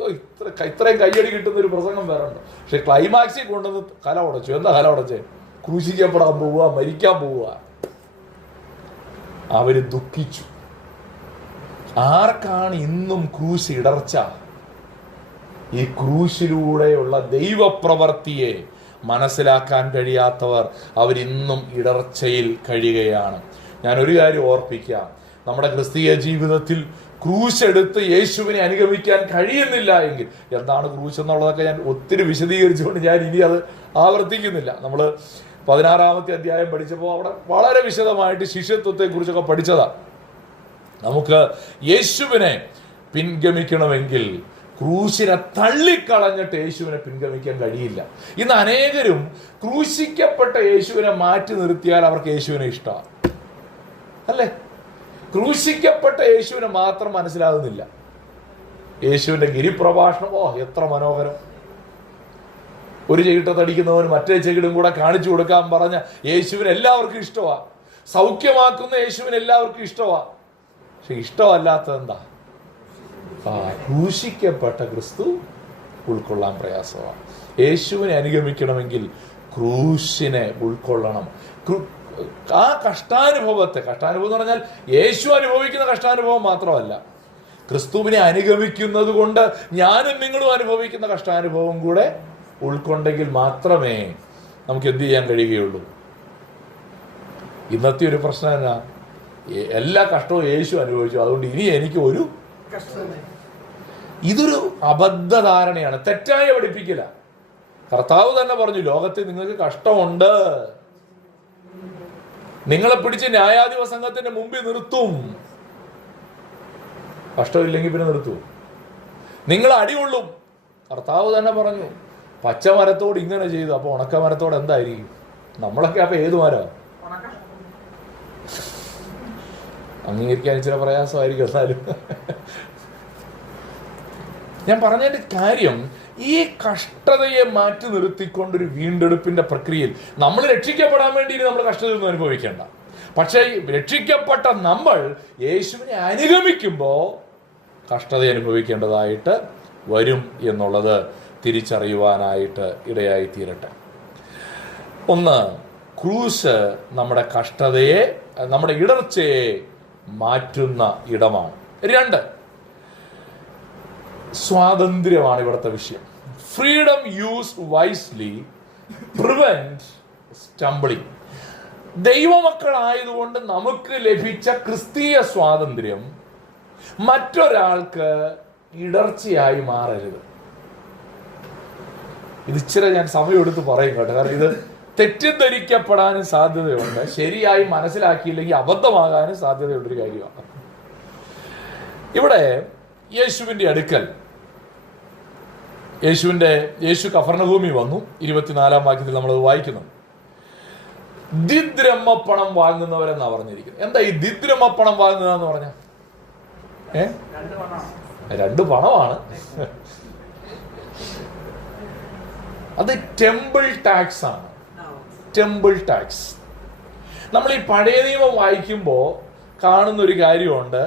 ഇത്രയും കയ്യടി കിട്ടുന്ന ഒരു പ്രസംഗം വേറെ ഉണ്ട്. പക്ഷെ ക്ലൈമാക്സിൽ കൊണ്ടുവന്ന് കല ഉടച്ചു. എന്താ കല ഉടച്ചേ? ക്രൂശിക്കപ്പെടാൻ പോവുക, മരിക്കാൻ പോവുക. അവര് ദുഃഖിച്ചു. ആർക്കാണ് ഇന്നും ക്രൂശ് ഇടർച്ച? ഈ ക്രൂശിലൂടെയുള്ള ദൈവപ്രവൃത്തിയെ മനസ്സിലാക്കാൻ കഴിയാത്തവർ അവരിന്നും ഇടർച്ചയിൽ കഴിയുകയാണ്. ഞാനൊരു കാര്യം ഓർപ്പിക്കാം, നമ്മുടെ ക്രിസ്തീയ ജീവിതത്തിൽ ക്രൂശ് എടുത്ത് യേശുവിനെ അനുഗമിക്കാൻ കഴിയുന്നില്ല എങ്കിൽ, എന്താണ് ക്രൂശ് എന്നുള്ളതൊക്കെ ഞാൻ ഒത്തിരി വിശദീകരിച്ചുകൊണ്ട് ഞാൻ ഇനി അത് ആവർത്തിക്കുന്നില്ല. നമ്മൾ 16-ാമത്തെ അധ്യായം പഠിച്ചപ്പോൾ അവിടെ വളരെ വിശദമായിട്ട് ശിഷ്യത്വത്തെ കുറിച്ചൊക്കെ പഠിച്ചതാണ്. നമുക്ക് യേശുവിനെ പിൻഗമിക്കണമെങ്കിൽ ക്രൂശിനെ തള്ളിക്കളഞ്ഞിട്ട് യേശുവിനെ പിൻഗമിക്കാൻ കഴിയില്ല. ഇന്ന് അനേകരും ക്രൂശിക്കപ്പെട്ട യേശുവിനെ മാറ്റി നിർത്തിയാൽ അവർക്ക് യേശുവിനെ ഇഷ്ടമാണ്, അല്ലേ? ക്രൂശിക്കപ്പെട്ട യേശുവിനെ മാത്രം മനസ്സിലാകുന്നില്ല. യേശുവിന്റെ ഗിരിപ്രഭാഷണം, എത്ര മനോഹരം! ഒരു ചെകിട്ടത്തടിക്കുന്നവന് മറ്റേ ചെകിടും കൂടെ കാണിച്ചു കൊടുക്കാൻ പറഞ്ഞ യേശുവിന് എല്ലാവർക്കും ഇഷ്ടമാണ്. സൗഖ്യമാക്കുന്ന യേശുവിന് എല്ലാവർക്കും ഇഷ്ടമാണ്. പക്ഷെ ഇഷ്ടമല്ലാത്തത് എന്താ? ക്രൂശിക്കപ്പെട്ട ക്രിസ്തു ഉൾക്കൊള്ളാൻ പ്രയാസമാണ്. യേശുവിനെ അനുഗമിക്കണമെങ്കിൽ ക്രൂശിനെ ഉൾക്കൊള്ളണം. ആ കഷ്ടാനുഭവം എന്ന് പറഞ്ഞാൽ യേശു അനുഭവിക്കുന്ന കഷ്ടാനുഭവം മാത്രമല്ല, ക്രിസ്തുവിനെ അനുഗമിക്കുന്നത് കൊണ്ട് ഞാനും നിങ്ങളും അനുഭവിക്കുന്ന കഷ്ടാനുഭവം കൂടെ ഉൾക്കൊണ്ടെങ്കിൽ മാത്രമേ നമുക്ക് എന്ത് ചെയ്യാൻ കഴിയുകയുള്ളൂ. ഇന്നത്തെ ഒരു പ്രശ്നം എന്നാ? എല്ലാ കഷ്ടവും യേശു അനുഭവിച്ചു, അതുകൊണ്ട് ഇനി എനിക്ക് ഒരു കഷ്ടം. ഇതൊരു അബദ്ധധാരണയാണ്, തെറ്റായ പഠിപ്പിക്കല. കർത്താവ് തന്നെ പറഞ്ഞു, ലോകത്തിൽ നിങ്ങൾക്ക് കഷ്ടമുണ്ട്, നിങ്ങളെ പിടിച്ച് ന്യായാധിപ സംഘത്തിന്റെ മുമ്പിൽ നിർത്തും. കഷ്ടമില്ലെങ്കിൽ പിന്നെ നിർത്തും. നിങ്ങൾ അടികൊള്ളും. കർത്താവ് തന്നെ പറഞ്ഞു, പച്ചമരത്തോട് ഇങ്ങനെ ചെയ്തു, അപ്പൊ ഉണക്കമരത്തോട് എന്തായിരിക്കും? നമ്മളൊക്കെ അപ്പൊ ഏത് മരം? അംഗീകരിക്കാൻ ചില പ്രയാസമായിരിക്കും. എന്നാലും ഞാൻ പറഞ്ഞതിന്റെ കാര്യം, ഈ കഷ്ടതയെ മാറ്റി നിർത്തിക്കൊണ്ടൊരു വീണ്ടെടുപ്പിന്റെ പ്രക്രിയയിൽ നമ്മൾ രക്ഷിക്കപ്പെടാൻ വേണ്ടി നമ്മൾ കഷ്ടതയൊന്നും അനുഭവിക്കേണ്ട. പക്ഷേ രക്ഷിക്കപ്പെട്ട നമ്മൾ യേശുവിനെ അനുഗമിക്കുമ്പോൾ കഷ്ടത അനുഭവിക്കേണ്ടതായിട്ട് വരും എന്നുള്ളത് തിരിച്ചറിയുവാനായിട്ട് ഇടയായി തീരട്ടെ. ഒന്ന്, ക്രൂശ് നമ്മുടെ കഷ്ടതയെ, നമ്മുടെ ഇടർച്ചയെ മാറ്റുന്ന ഇടമാണ്. 2, സ്വാതന്ത്ര്യമാണ് ഇവിടുത്തെ വിഷയം. Freedom used wisely prevent stumbling. ദൈവമക്കളായതുകൊണ്ട് നമുക്ക് ലഭിച്ച ക്രിസ്തീയ സ്വാതന്ത്ര്യം മറ്റൊരാൾക്ക് ഇടർച്ചയായി മാറരുത്. ഇത് ഇച്ചിരി ഞാൻ സമയമെടുത്ത് പറയും കേട്ടോ, കാരണം ഇത് തെറ്റിദ്ധരിക്കപ്പെടാനും സാധ്യതയുണ്ട്, ശരിയായി മനസ്സിലാക്കിയില്ലെങ്കിൽ അബദ്ധമാകാനും സാധ്യതയുള്ളൊരു കാര്യമാണ്. ഇവിടെ യേശുവിന്റെ അടുക്കൽ യേശു കഫർന്നഹൂമിൽ വന്നു. 24-ാം വാക്യത്തിൽ നമ്മളത് വായിക്കുന്നു. ദിദ്രഹ്മപ്പണം വാങ്ങുന്നവരെന്നാ പറഞ്ഞിരിക്കുന്നത്. എന്താ ഈ ദിദ്രഹ്മപ്പണം വാങ്ങുന്നതെന്ന് പറഞ്ഞ? 2 പണമാണ്. അത് ടെമ്പിൾ ടാക്സ് ആണ്. Temple tax. നമ്മൾ ഈ പഴയ നിയമം വായിക്കുമ്പോൾ കാണുന്നൊരു കാര്യമുണ്ട്,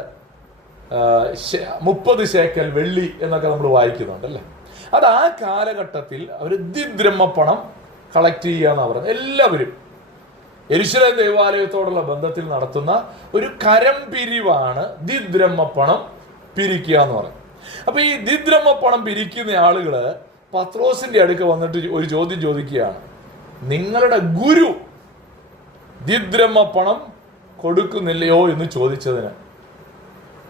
30 ശേക്കൽ വെള്ളി എന്നൊക്കെ നമ്മൾ വായിക്കുന്നുണ്ട് അല്ലേ. അത് ആ കാലഘട്ടത്തിൽ അവർ ദ്വിദ്രഹ്മപ്പണം കളക്ട് ചെയ്യാന്നാണ് പറഞ്ഞത്. എല്ലാവരും യെരൂശലേം ദേവാലയത്തോടുള്ള ബന്ധത്തിൽ നടത്തുന്ന ഒരു കരം പിരിവാണ് ദ്വിദ്രഹ്മപ്പണം പിരിക്കുക എന്ന് പറയുന്നത്. അപ്പൊ ഈ ദ്വിദ്രഹ്മപ്പണം പിരിക്കുന്ന ആളുകള് പത്രോസിന്റെ അടുക്ക വന്നിട്ട് ഒരു ചോദ്യം ചോദിക്കുകയാണ്, നിങ്ങളുടെ ഗുരു ദ്വിദ്രഹ്മപ്പണം കൊടുക്കുന്നില്ലയോ എന്ന് ചോദിച്ചതിന്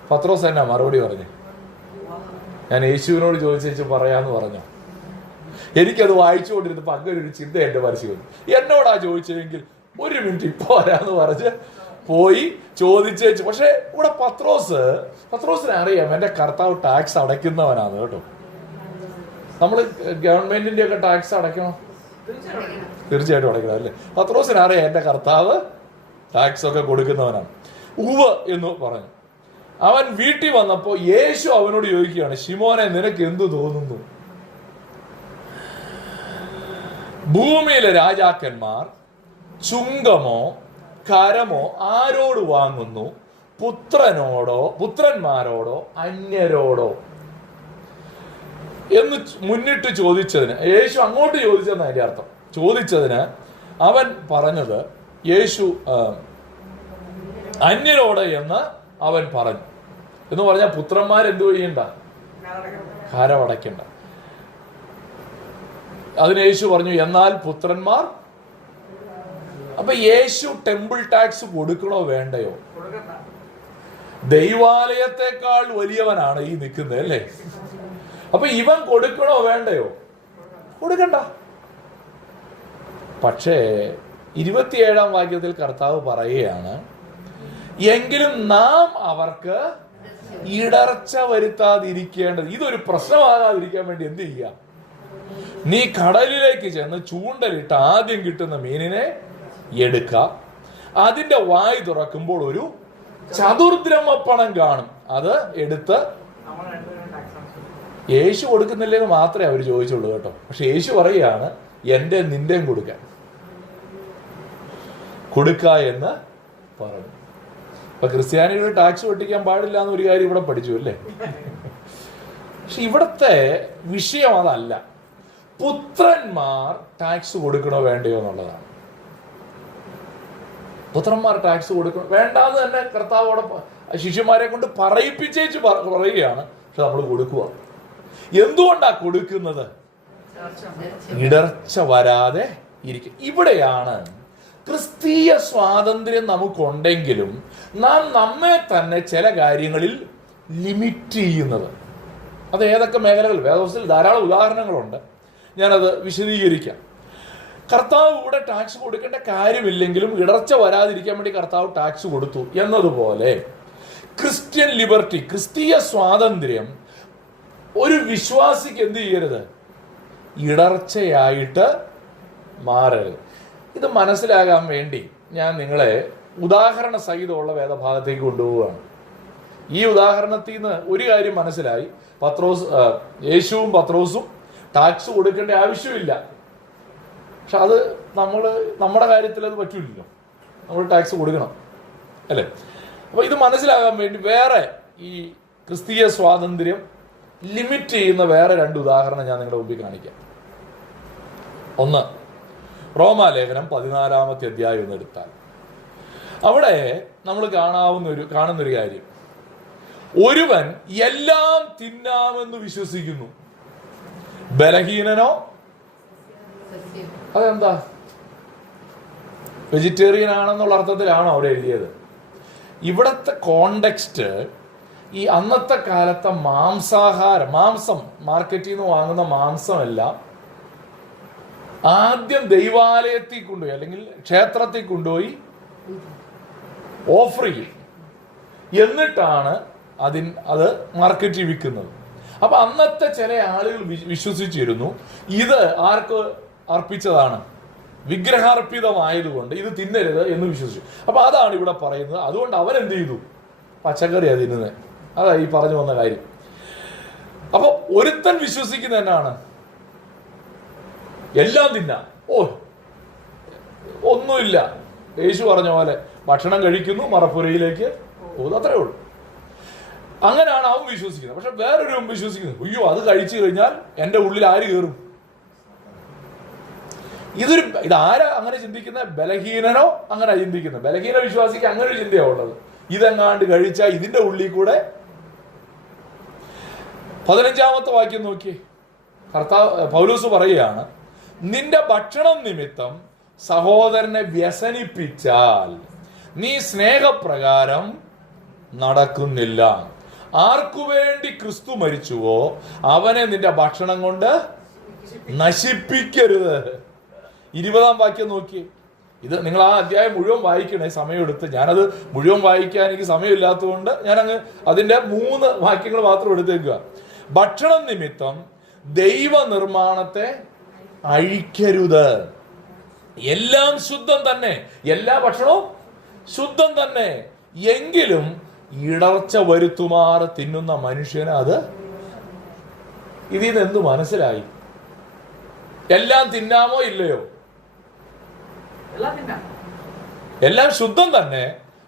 പത്രോസ് എന്നാ മറുപടി പറഞ്ഞു? ഞാൻ യേശുവിനോട് ചോദിച്ചു പറയാന്ന് പറഞ്ഞു. എനിക്കത് വായിച്ചുകൊണ്ടിരുന്നപ്പോൾ അങ്ങനെ ഒരു ചിന്ത എന്റെ മനസ്സിൽ വന്നു. എന്നോടാ ചോദിച്ചതെങ്കിൽ 1 മിനിറ്റ് ഇപ്പൊ വരാന്ന് പറഞ്ഞ് പോയി ചോദിച്ചേച്ചു. പക്ഷെ ഇവിടെ പത്രോസിനെ അറിയാം എന്റെ കർത്താവ് ടാക്സ് അടയ്ക്കുന്നവനാണ് കേട്ടോ. നമ്മൾ ഗവൺമെന്റിന്റെ ഒക്കെ ടാക്സ് അടയ്ക്കണം, തീർച്ചയായിട്ടും അടയ്ക്കണം അല്ലേ. പത്രോസിനെ അറിയാം എന്റെ കർത്താവ് ടാക്സ് ഒക്കെ കൊടുക്കുന്നവനാണ്. ഉവ്വ് എന്ന് പറഞ്ഞു. അവൻ വീട്ടിൽ വന്നപ്പോ യേശു അവനോട് ചോദിക്കുകയാണ്, ശിമോനെ നിനക്ക് എന്തു തോന്നുന്നു? ഭൂമിയിലെ രാജാക്കന്മാർ ചുങ്കമോ കരമോ ആരോട് വാങ്ങുന്നു? പുത്രന്മാരോടോ അന്യരോടോ എന്ന് മുന്നിട്ട് ചോദിച്ചതിന്, യേശു അങ്ങോട്ട് ചോദിച്ചതെന്ന് അതിന്റെ അർത്ഥം. ചോദിച്ചതിന് അവൻ പറഞ്ഞത് യേശു അന്യരോട് എന്ന് അവൻ പറഞ്ഞു. എന്ന് പറഞ്ഞാൽ പുത്രന്മാരെന്തു ചെയ്യണ്ട? കരമടയ്ക്കണ്ട. അതിന് യേശു പറഞ്ഞു എന്നാൽ പുത്രന്മാർ. അപ്പൊ യേശു ടെമ്പിൾ ടാക്സ് കൊടുക്കണോ വേണ്ടയോ? ദൈവാലയത്തെക്കാൾ വലിയവനാണ് ഈ നിൽക്കുന്നത് അല്ലേ. അപ്പൊ ഇവൻ കൊടുക്കണോ വേണ്ടയോ? കൊടുക്കണ്ട. പക്ഷേ 27-ാം വാക്യത്തിൽ കർത്താവ് പറയുകയാണ്, എങ്കിലും നാം അവർക്ക് ഇടർച്ച വരുത്താതിരിക്കേണ്ടത്. ഇതൊരു പ്രശ്നമാകാതിരിക്കാൻ വേണ്ടി എന്ത് ചെയ്യുക? നീ കടലിലേക്ക് ചെന്ന് ചൂണ്ടലിട്ട് ആദ്യം കിട്ടുന്ന മീനിനെ എടുക്ക. അതിന്റെ വായ് തുറക്കുമ്പോൾ ഒരു ചതുർദ്രഹ്മപ്പണം കാണും. അത് എടുത്ത് യേശു കൊടുക്കുന്നില്ലെന്ന് മാത്രമേ അവർ ചോദിച്ചുള്ളൂ കേട്ടോ. പക്ഷെ യേശു പറയുകയാണ് എന്റെ നിന്റെയും കൊടുക്ക എന്ന് പറഞ്ഞു. അപ്പൊ ക്രിസ്ത്യാനികൾ ടാക്സ് വെട്ടിക്കാൻ പാടില്ല എന്നൊരു കാര്യം ഇവിടെ പഠിച്ചു അല്ലേ. പക്ഷെ ഇവിടത്തെ വിഷയം അതല്ല. പുത്രന്മാർ ടാക്സ് കൊടുക്കണോ വേണ്ടയോ എന്നുള്ളതാണ്. പുത്രന്മാർ ടാക്സ് കൊടുക്കണോ വേണ്ടാന്ന് തന്നെ കർത്താവോടെ ശിഷ്യന്മാരെ കൊണ്ട് പറയിപ്പിച്ചേച്ച് പറയുകയാണ്. പക്ഷെ നമ്മൾ കൊടുക്കുക. എന്തുകൊണ്ടാ കൊടുക്കുന്നത്? ഇടർച്ച വരാതെ ഇരിക്കും. ഇവിടെയാണ് ക്രിസ്തീയ സ്വാതന്ത്ര്യം നമുക്കുണ്ടെങ്കിലും നാം നമ്മെ തന്നെ ചില കാര്യങ്ങളിൽ ലിമിറ്റ് ചെയ്യുന്നത്. അത് ഏതൊക്കെ മേഖലകൾ? വേദപുസ്തകത്തിൽ ധാരാളം ഉദാഹരണങ്ങളുണ്ട്. ഞാനത് വിശദീകരിക്കാം. കർത്താവ് ഇവിടെ ടാക്സ് കൊടുക്കേണ്ട കാര്യമില്ലെങ്കിലും ഇടർച്ച വരാതിരിക്കാൻ വേണ്ടി കർത്താവ് ടാക്സ് കൊടുത്തു എന്നതുപോലെ ക്രിസ്ത്യൻ ലിബർട്ടി, ക്രിസ്തീയ സ്വാതന്ത്ര്യം ഒരു വിശ്വാസിക്ക് എന്ത് ചെയ്യരുത്? ഇടർച്ചയായിട്ട് മാറരുത്. ഇത് മനസ്സിലാകാൻ വേണ്ടി ഞാൻ നിങ്ങളെ ഉദാഹരണ സഹിതമുള്ള വേദഭാഗത്തേക്ക് കൊണ്ടുപോവുകയാണ്. ഈ ഉദാഹരണത്തിൽ നിന്ന് ഒരു കാര്യം മനസ്സിലായി, യേശുവും പത്രോസും ടാക്സ് കൊടുക്കേണ്ട ആവശ്യമില്ല. പക്ഷെ അത് നമ്മുടെ കാര്യത്തിൽ അത് പറ്റൂലല്ലോ, നമ്മൾ ടാക്സ് കൊടുക്കണം അല്ലേ. അപ്പൊ ഇത് മനസ്സിലാകാൻ വേണ്ടി വേറെ ഈ ക്രിസ്തീയ സ്വാതന്ത്ര്യം ലിമിറ്റ് ചെയ്യുന്ന വേറെ 2 ഉദാഹരണം ഞാൻ നിങ്ങളുടെ മുമ്പിൽ കാണിക്കാം. ഒന്ന്, റോമാലേഖനം 14-ാമത്തെ അധ്യായം എന്ന് എടുത്താൽ അവിടെ നമ്മൾ കാണുന്നൊരു കാര്യം, ഒരുവൻ എല്ലാം തിന്നാമെന്ന് വിശ്വസിക്കുന്നു, ബലഹീനനോ അതെന്താ വെജിറ്റേറിയൻ ആണെന്നുള്ള അർത്ഥത്തിലാണോ അവിടെ എഴുതിയത്? ഇവിടത്തെ കോണ്ടെക്സ്റ്റ് ഈ അന്നത്തെ കാലത്തെ മാംസം മാർക്കറ്റിൽ നിന്ന് വാങ്ങുന്ന മാംസമെല്ലാം ആദ്യം ദൈവാലയത്തിൽ കൊണ്ടുപോയി അല്ലെങ്കിൽ ക്ഷേത്രത്തിൽ കൊണ്ടുപോയി ഓഫർ ചെയ്യും, എന്നിട്ടാണ് അത് മാർക്കറ്റിൽ വിൽക്കുന്നത്. അപ്പൊ അന്നത്തെ ചില ആളുകൾ വിശ്വസിച്ചിരുന്നു ഇത് ആർക്ക് അർപ്പിച്ചതാണ്, വിഗ്രഹാർപ്പിതമായതുകൊണ്ട് ഇത് തിന്നരുത് എന്ന് വിശ്വസിച്ചു. അപ്പൊ അതാണ് ഇവിടെ പറയുന്നത്. അതുകൊണ്ട് അവരെന്ത് ചെയ്തു? പച്ചക്കറിയാണ് തിന്നുന്നത്. അതാ ഈ പറഞ്ഞു വന്ന കാര്യം. അപ്പൊ ഒരുത്തൻ വിശ്വസിക്കുന്ന എന്നാണ് എല്ലാം തിന്നാം. ഒന്നുമില്ല. യേശു പറഞ്ഞ പോലെ ഭക്ഷണം കഴിക്കുന്നു, മറപ്പുരയിലേക്ക് പോകുന്നു, അത്രേ ഉള്ളൂ. അങ്ങനെയാണ് അവൻ വിശ്വസിക്കുന്നത്. പക്ഷെ വേറൊരു വിശ്വസിക്കുന്നത്, അയ്യോ അത് കഴിച്ചു കഴിഞ്ഞാൽ എൻ്റെ ഉള്ളിൽ ആര് കയറും? ഇതാരാ അങ്ങനെ ചിന്തിക്കുന്നത്? ബലഹീനനോ അങ്ങനെ ചിന്തിക്കുന്നത്? ബലഹീന വിശ്വാസിക്ക് അങ്ങനെ ഒരു ചിന്തയാണ് ഉള്ളത്. ഇതെങ്ങാണ്ട് കഴിച്ചാൽ ഇതിന്റെ ഉള്ളിൽ കൂടെ. 15-ാമത്തെ വാക്യം നോക്കി, പൗലോസ് പറയുകയാണ്, നിന്റെ ഭക്ഷണം നിമിത്തം സഹോദരനെ വ്യസനിപ്പിച്ചാൽ നീ സ്നേഹപ്രകാരം നടക്കുന്നില്ല. ആർക്കു വേണ്ടി ക്രിസ്തു മരിച്ചുവോ അവനെ നിന്റെ ഭക്ഷണം കൊണ്ട് നശിപ്പിക്കരുത്. 20-ാം വാക്യം നോക്കി. ഇത് നിങ്ങൾ ആ അധ്യായം മുഴുവൻ വായിക്കണേ, സമയമെടുത്ത്. ഞാനത് മുഴുവൻ വായിക്കാൻ എനിക്ക് സമയമില്ലാത്തതുകൊണ്ട് ഞാനങ്ങ് അതിന്റെ 3 വാക്യങ്ങൾ മാത്രം എടുത്തേക്കുക. ഭക്ഷണം നിമിത്തം ദൈവ നിർമ്മാണത്തെ അഴിക്കരുത്. എല്ലാം ശുദ്ധം തന്നെ, എല്ലാ ഭക്ഷണവും ശുദ്ധം തന്നെ, എങ്കിലും ഇടർച്ച വരുത്തുമാറ് തിന്നുന്ന മനുഷ്യന് അത്. ഇതിൽ നിന്ന് എന്ത് മനസ്സിലായി? എല്ലാം തിന്നാമോ ഇല്ലയോ? എല്ലാം ശുദ്ധം തന്നെ,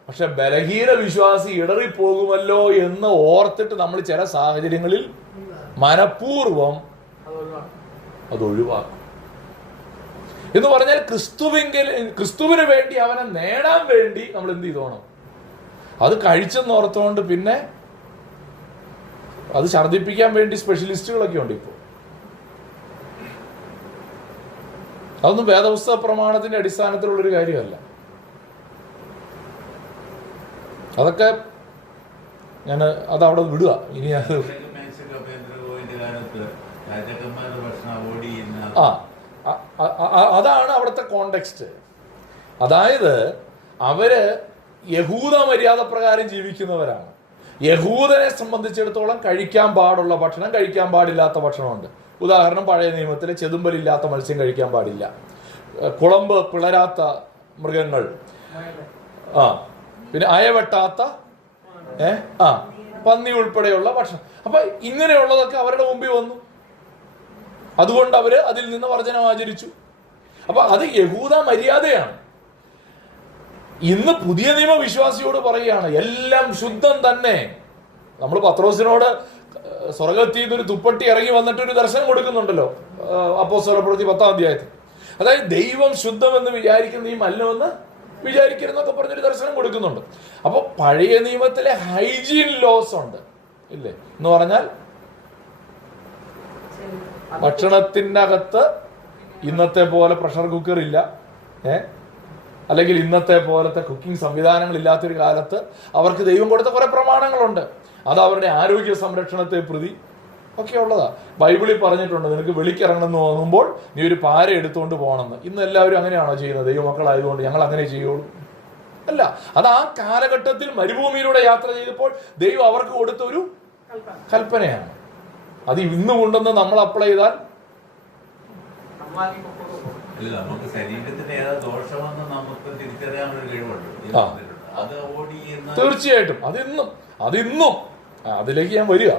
പക്ഷെ ബലഹീന വിശ്വാസി ഇടറിപ്പോകുമല്ലോ എന്ന് ഓർത്തിട്ട് നമ്മൾ ചില സാഹചര്യങ്ങളിൽ മനഃപൂർവം അത് ഒഴിവാക്കും. എന്ന് പറഞ്ഞാൽ ക്രിസ്തുവിന് വേണ്ടി അവനെ നേടാൻ വേണ്ടി നമ്മൾ എന്ത് ചെയ്തോണം? അത് കഴിച്ചെന്ന് ഓർത്തുകൊണ്ട് പിന്നെ അത് ഛർദിപ്പിക്കാൻ വേണ്ടി സ്പെഷ്യലിസ്റ്റുകളൊക്കെ ഉണ്ട് ഇപ്പോൾ. അതൊന്നും വേദപുസ്തക പ്രമാണത്തിന്റെ അടിസ്ഥാനത്തിലുള്ളൊരു കാര്യമല്ല. അതൊക്കെ ഞാൻ അതവിടെ വിടുക. ഇനി അത് അതാണ് അവിടുത്തെ കോണ്ടെക്സ്റ്റ്. അതായത് അവര് യഹൂദ മര്യാദ പ്രകാരം ജീവിക്കുന്നവരാണ്. യഹൂദനെ സംബന്ധിച്ചിടത്തോളം കഴിക്കാൻ പാടുള്ള ഭക്ഷണം, കഴിക്കാൻ പാടില്ലാത്ത ഭക്ഷണമുണ്ട്. ഉദാഹരണം, പഴയ നിയമത്തിലെ ചെതുമ്പലില്ലാത്ത മത്സ്യം കഴിക്കാൻ പാടില്ല, കുളമ്പ് പിളരാത്ത മൃഗങ്ങൾ, പിന്നെ അയവെട്ടാത്ത പന്നി ഉൾപ്പെടെയുള്ള ഭക്ഷണം. അപ്പൊ ഇങ്ങനെയുള്ളതൊക്കെ അവരുടെ മുമ്പിൽ വന്നു. അതുകൊണ്ട് അവര് അതിൽ നിന്ന് വർജനം ആചരിച്ചു. അപ്പൊ അത് യഹൂദ മര്യാദയാണ്. ഇന്ന് പുതിയ നിയമ വിശ്വാസിയോട് പറയുകയാണ് എല്ലാം ശുദ്ധം തന്നെ. നമ്മൾ പത്രോസിനോട് സ്വർഗത്തിൽ നിന്നൊരു തുപ്പട്ടി ഇറങ്ങി വന്നിട്ട് ഒരു ദർശനം കൊടുക്കുന്നുണ്ടല്ലോ, അപ്പോസ്തലപ്രവൃത്തി 10-ാം അധ്യായത്തിൽ. അതായത് ദൈവം ശുദ്ധമെന്ന് വിചാരിക്കുന്ന നീ മലിനമെന്ന് വിചാരിക്കരുതെന്നൊക്കെ പറഞ്ഞൊരു ദർശനം കൊടുക്കുന്നുണ്ട്. അപ്പൊ പഴയ നിയമത്തിലെ ഹൈജീൻ ലോസ് ഉണ്ട്, ഇല്ലേ? എന്ന് പറഞ്ഞാൽ ഭക്ഷണത്തിൻ്റെ അകത്ത് ഇന്നത്തെ പോലെ പ്രഷർ കുക്കർ ഇല്ല, അല്ലെങ്കിൽ ഇന്നത്തെ പോലത്തെ കുക്കിംഗ് സംവിധാനങ്ങൾ ഇല്ലാത്തൊരു കാലത്ത് അവർക്ക് ദൈവം കൊടുത്ത കുറെ പ്രമാണങ്ങളുണ്ട്. അത് അവരുടെ ആരോഗ്യ സംരക്ഷണത്തെ പ്രതി ഒക്കെ ഉള്ളതാ. ബൈബിളിൽ പറഞ്ഞിട്ടുണ്ട്, നിനക്ക് വെളിക്കിറങ്ങണമെന്ന് തോന്നുമ്പോൾ നീ ഒരു പാര എടുത്തുകൊണ്ട് പോകണമെന്ന്. ഇന്ന് എല്ലാവരും അങ്ങനെയാണോ ചെയ്യുന്നത്? ദൈവമക്കളായതുകൊണ്ട് ഞങ്ങൾ അങ്ങനെ ചെയ്യുള്ളൂ? അല്ല, അത് ആ കാലഘട്ടത്തിൽ മരുഭൂമിയിലൂടെ യാത്ര ചെയ്തപ്പോൾ ദൈവം അവർക്ക് കൊടുത്ത ഒരു കൽപ്പനയാണ്. അത് ഇന്ന് കൊണ്ടുവന്ന് നമ്മൾ അപ്ലൈ ചെയ്താൽ നമുക്ക് ശരീരത്തിന് ഏതാ ദോഷമെന്ന് നമുക്ക് തിരിച്ചറിയാനുള്ള കഴിവുണ്ട്. തീർച്ചയായിട്ടും അതിന്നും അതിലേക്ക് ഞാൻ വരിക,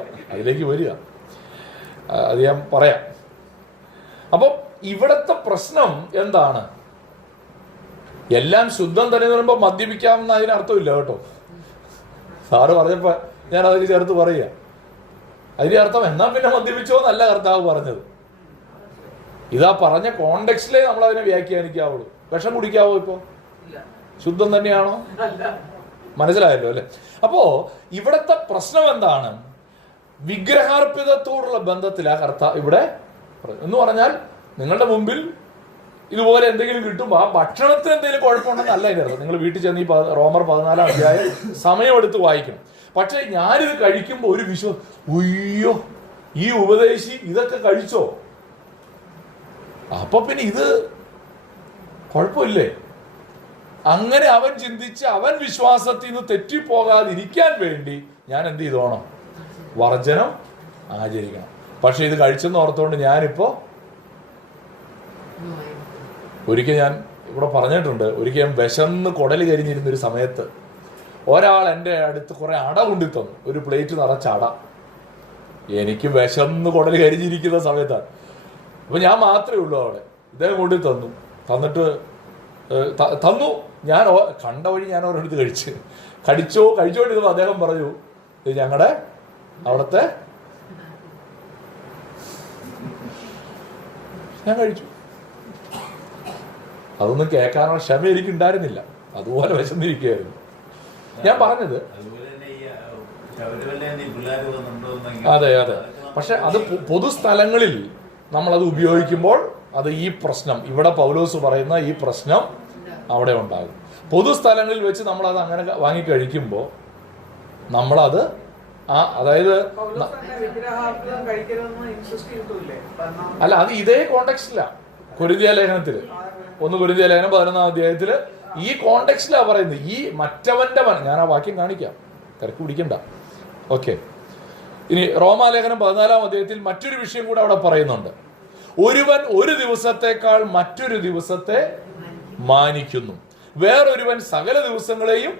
അത് ഞാൻ പറയാം. അപ്പൊ ഇവിടത്തെ പ്രശ്നം എന്താണ്? എല്ലാം ശുദ്ധം തന്നെ എന്ന് പറയുമ്പോൾ മദ്യപിക്കാമെന്ന് അതിനർത്ഥമില്ല കേട്ടോ. സാറ് പറഞ്ഞപ്പോ ഞാൻ അതൊക്കെ ചേർത്ത് പറയുക. അതിന്റെ അർത്ഥം എന്നാ പിന്നെ മദ്യപിച്ചോ എന്നല്ല കർത്താവ് പറഞ്ഞത്. ഇതാ പറഞ്ഞ കോണ്ടെക്സ്റ്റിലേ നമ്മൾ അതിനെ വ്യാഖ്യാനിക്കാവുള്ളൂ. വിഷം കുടിക്കാവോ? ഇപ്പോ ശുദ്ധം തന്നെയാണോ? മനസ്സിലായല്ലോ അല്ലെ? അപ്പോ ഇവിടത്തെ പ്രശ്നം എന്താണ്? വിഗ്രഹാർപ്പിതത്തോടുള്ള ബന്ധത്തിലാ കർത്താവ് ഇവിടെ എന്ന് പറഞ്ഞാൽ നിങ്ങളുടെ മുമ്പിൽ ഇതുപോലെ എന്തെങ്കിലും കിട്ടുമ്പോൾ ആ ഭക്ഷണത്തിന് എന്തെങ്കിലും കുഴപ്പമുണ്ടെന്ന് അല്ല ഇതിനർത്ഥം. നിങ്ങൾ വീട്ടിൽ ചെന്ന് ഈ റോമർ 14-ാം അധ്യായം സമയമെടുത്ത് വായിക്കണം. പക്ഷെ ഞാനിത് കഴിക്കുമ്പോൾ ഒരു അയ്യോ ഈ ഉപദേശി ഇതൊക്കെ കഴിച്ചോ, അപ്പൊ പിന്നെ ഇത് കുഴപ്പമില്ലേ? അങ്ങനെ അവൻ ചിന്തിച്ച് അവൻ വിശ്വാസത്തിൽ നിന്ന് തെറ്റിപ്പോകാതിരിക്കാൻ വേണ്ടി ഞാൻ എന്ത് ചെയ്തോണം? വർജനം ആചരിക്കണം. പക്ഷെ ഇത് കഴിച്ചെന്ന് ഓർത്തുകൊണ്ട് ഞാനിപ്പോ ഒരിക്കൽ ഞാൻ ഇവിടെ പറഞ്ഞിട്ടുണ്ട്, ഒരിക്കൽ ഞാൻ വിശന്ന് കുടൽ കരിഞ്ഞിരുന്നൊരു സമയത്ത് ഒരാൾ എൻ്റെ അടുത്ത് കുറെ അട കൊണ്ടു തന്നു, ഒരു പ്ലേറ്റ് നിറച്ച അട. എനിക്ക് വിശന്ന് കുടൽ കരിഞ്ഞിരിക്കുന്ന സമയത്താണ്. അപ്പൊ ഞാൻ മാത്രമേ ഉള്ളൂ അവിടെ. ഇദ്ദേഹം കൊണ്ടു തന്നിട്ട് തന്നു. ഞാൻ കണ്ട വഴി ഞാൻ ഒരിടത്ത് കഴിച്ചുകൊണ്ടിരുന്നപ്പോൾ അദ്ദേഹം പറഞ്ഞു, ഇത് ഞങ്ങളുടെ അവിടുത്തെ. ഞാൻ കഴിച്ചു. അതൊന്നും കേൾക്കാനുള്ള ക്ഷമ എനിക്ക് ഉണ്ടായിരുന്നില്ല, അതുപോലെ വിശന്നിരിക്കുകയായിരുന്നു. ഞാൻ പറഞ്ഞത് അതെ. പക്ഷെ അത് പൊതുസ്ഥലങ്ങളിൽ നമ്മളത് ഉപയോഗിക്കുമ്പോൾ അത് ഈ പ്രശ്നം, ഇവിടെ പൗലോസ് പറയുന്ന ഈ പ്രശ്നം അവിടെ ഉണ്ടാകും. പൊതുസ്ഥലങ്ങളിൽ വെച്ച് നമ്മളത് അങ്ങനെ വാങ്ങിക്കഴിക്കുമ്പോൾ നമ്മളത് അതായത് അല്ല, അത് ഇതേ കോണ്ടെക്സ്റ്റിലാണ്. കൊരിന്ത്യ ലേഖനത്തിൽ 1 കൊരിന്ത്യ ലേഖനം 11-ാം അധ്യായത്തിൽ ഈ കോണ്ടെക്സ്റ്റിലാണ് പറയുന്നത്. ഈ മറ്റവന്റെ ഞാൻ ആ വാക്യം കാണിക്കാം, തിരക്ക് പിടിക്കണ്ട. ഓക്കെ, ഇനി റോമാലേഖനം 14-ാം അധ്യായത്തിൽ മറ്റൊരു വിഷയം കൂടെ അവിടെ പറയുന്നുണ്ട്. ഒരുവൻ ഒരു ദിവസത്തെക്കാൾ മറ്റൊരു ദിവസത്തെ മാനിക്കുന്നു, വേറൊരുവൻ സകല ദിവസങ്ങളെയും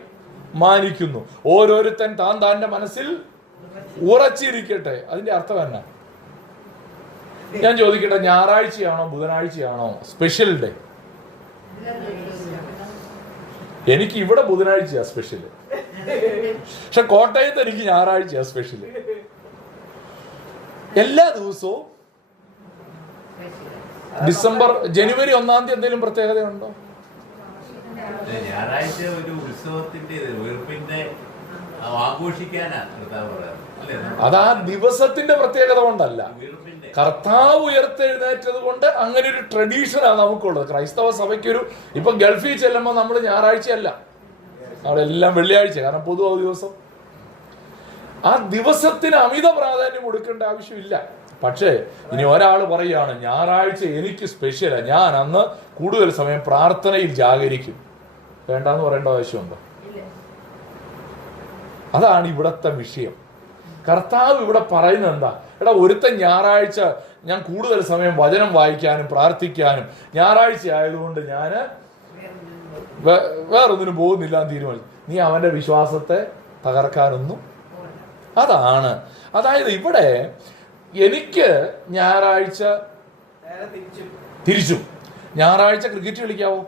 മാനിക്കുന്നു. ഓരോരുത്തൻ താന്റെ മനസ്സിൽ ഉറച്ചിരിക്കട്ടെ. അതിന്റെ അർത്ഥം എന്നാ? ഞാൻ ചോദിക്കട്ടെ, ഞായറാഴ്ചയാണോ ബുധനാഴ്ചയാണോ സ്പെഷ്യൽ ഡേ? എനിക്ക് ഇവിടെ ബുധനാഴ്ചയാ സ്പെഷ്യൽ, പക്ഷെ കോട്ടയത്ത് എനിക്ക് ഞായറാഴ്ചയാ സ്പെഷ്യൽ. എല്ലാ ദിവസവും ജനുവരി 1-ാം തീയതി എന്തെങ്കിലും പ്രത്യേകതയുണ്ടോ? ഞായറാഴ്ച ഒരു ഉത്സവത്തിന്റെ അത് ആ ദിവസത്തിന്റെ പ്രത്യേകത കൊണ്ടല്ല, കർത്താവ് ഉയർത്തെഴുന്നേറ്റത് കൊണ്ട് അങ്ങനെ ഒരു ട്രഡീഷനാണ് നമുക്കുള്ളത്. ക്രൈസ്തവ സഭയ്ക്കൊരു, ഇപ്പൊ ഗൾഫിൽ ചെല്ലുമ്പോൾ നമ്മൾ ഞായറാഴ്ചയല്ല, അവിടെ എല്ലാം വെള്ളിയാഴ്ച, കാരണം പൊതു ദിവസം. ആ ദിവസത്തിന് അമിത പ്രാധാന്യം കൊടുക്കേണ്ട ആവശ്യമില്ല. പക്ഷേ ഇനി ഒരാൾ പറയുകയാണ് ഞായറാഴ്ച എനിക്ക് സ്പെഷ്യലാണ്, ഞാൻ അന്ന് കൂടുതൽ സമയം പ്രാർത്ഥനയിൽ ജാഗരിക്കും, വേണ്ടാന്ന് പറയേണ്ട ആവശ്യമുണ്ടോ? അതാണ് ഇവിടത്തെ വിഷയം. കർത്താവ് ഇവിടെ പറയുന്നത് എന്താ? എടാ, ഒരുത്തൻ ഞായറാഴ്ച ഞാൻ കൂടുതൽ സമയം വചനം വായിക്കാനും പ്രാർത്ഥിക്കാനും, ഞായറാഴ്ച ആയതുകൊണ്ട് ഞാൻ വേറൊന്നിനും പോകുന്നില്ല എന്ന് തീരുമാനിച്ചു. നീ അവന്റെ വിശ്വാസത്തെ തകർക്കാനൊന്നും. അതാണ്, അതായത് ഇവിടെ എനിക്ക് ഞായറാഴ്ച തിരിച്ചും ഞായറാഴ്ച ക്രിക്കറ്റ് കളിക്കാവോ?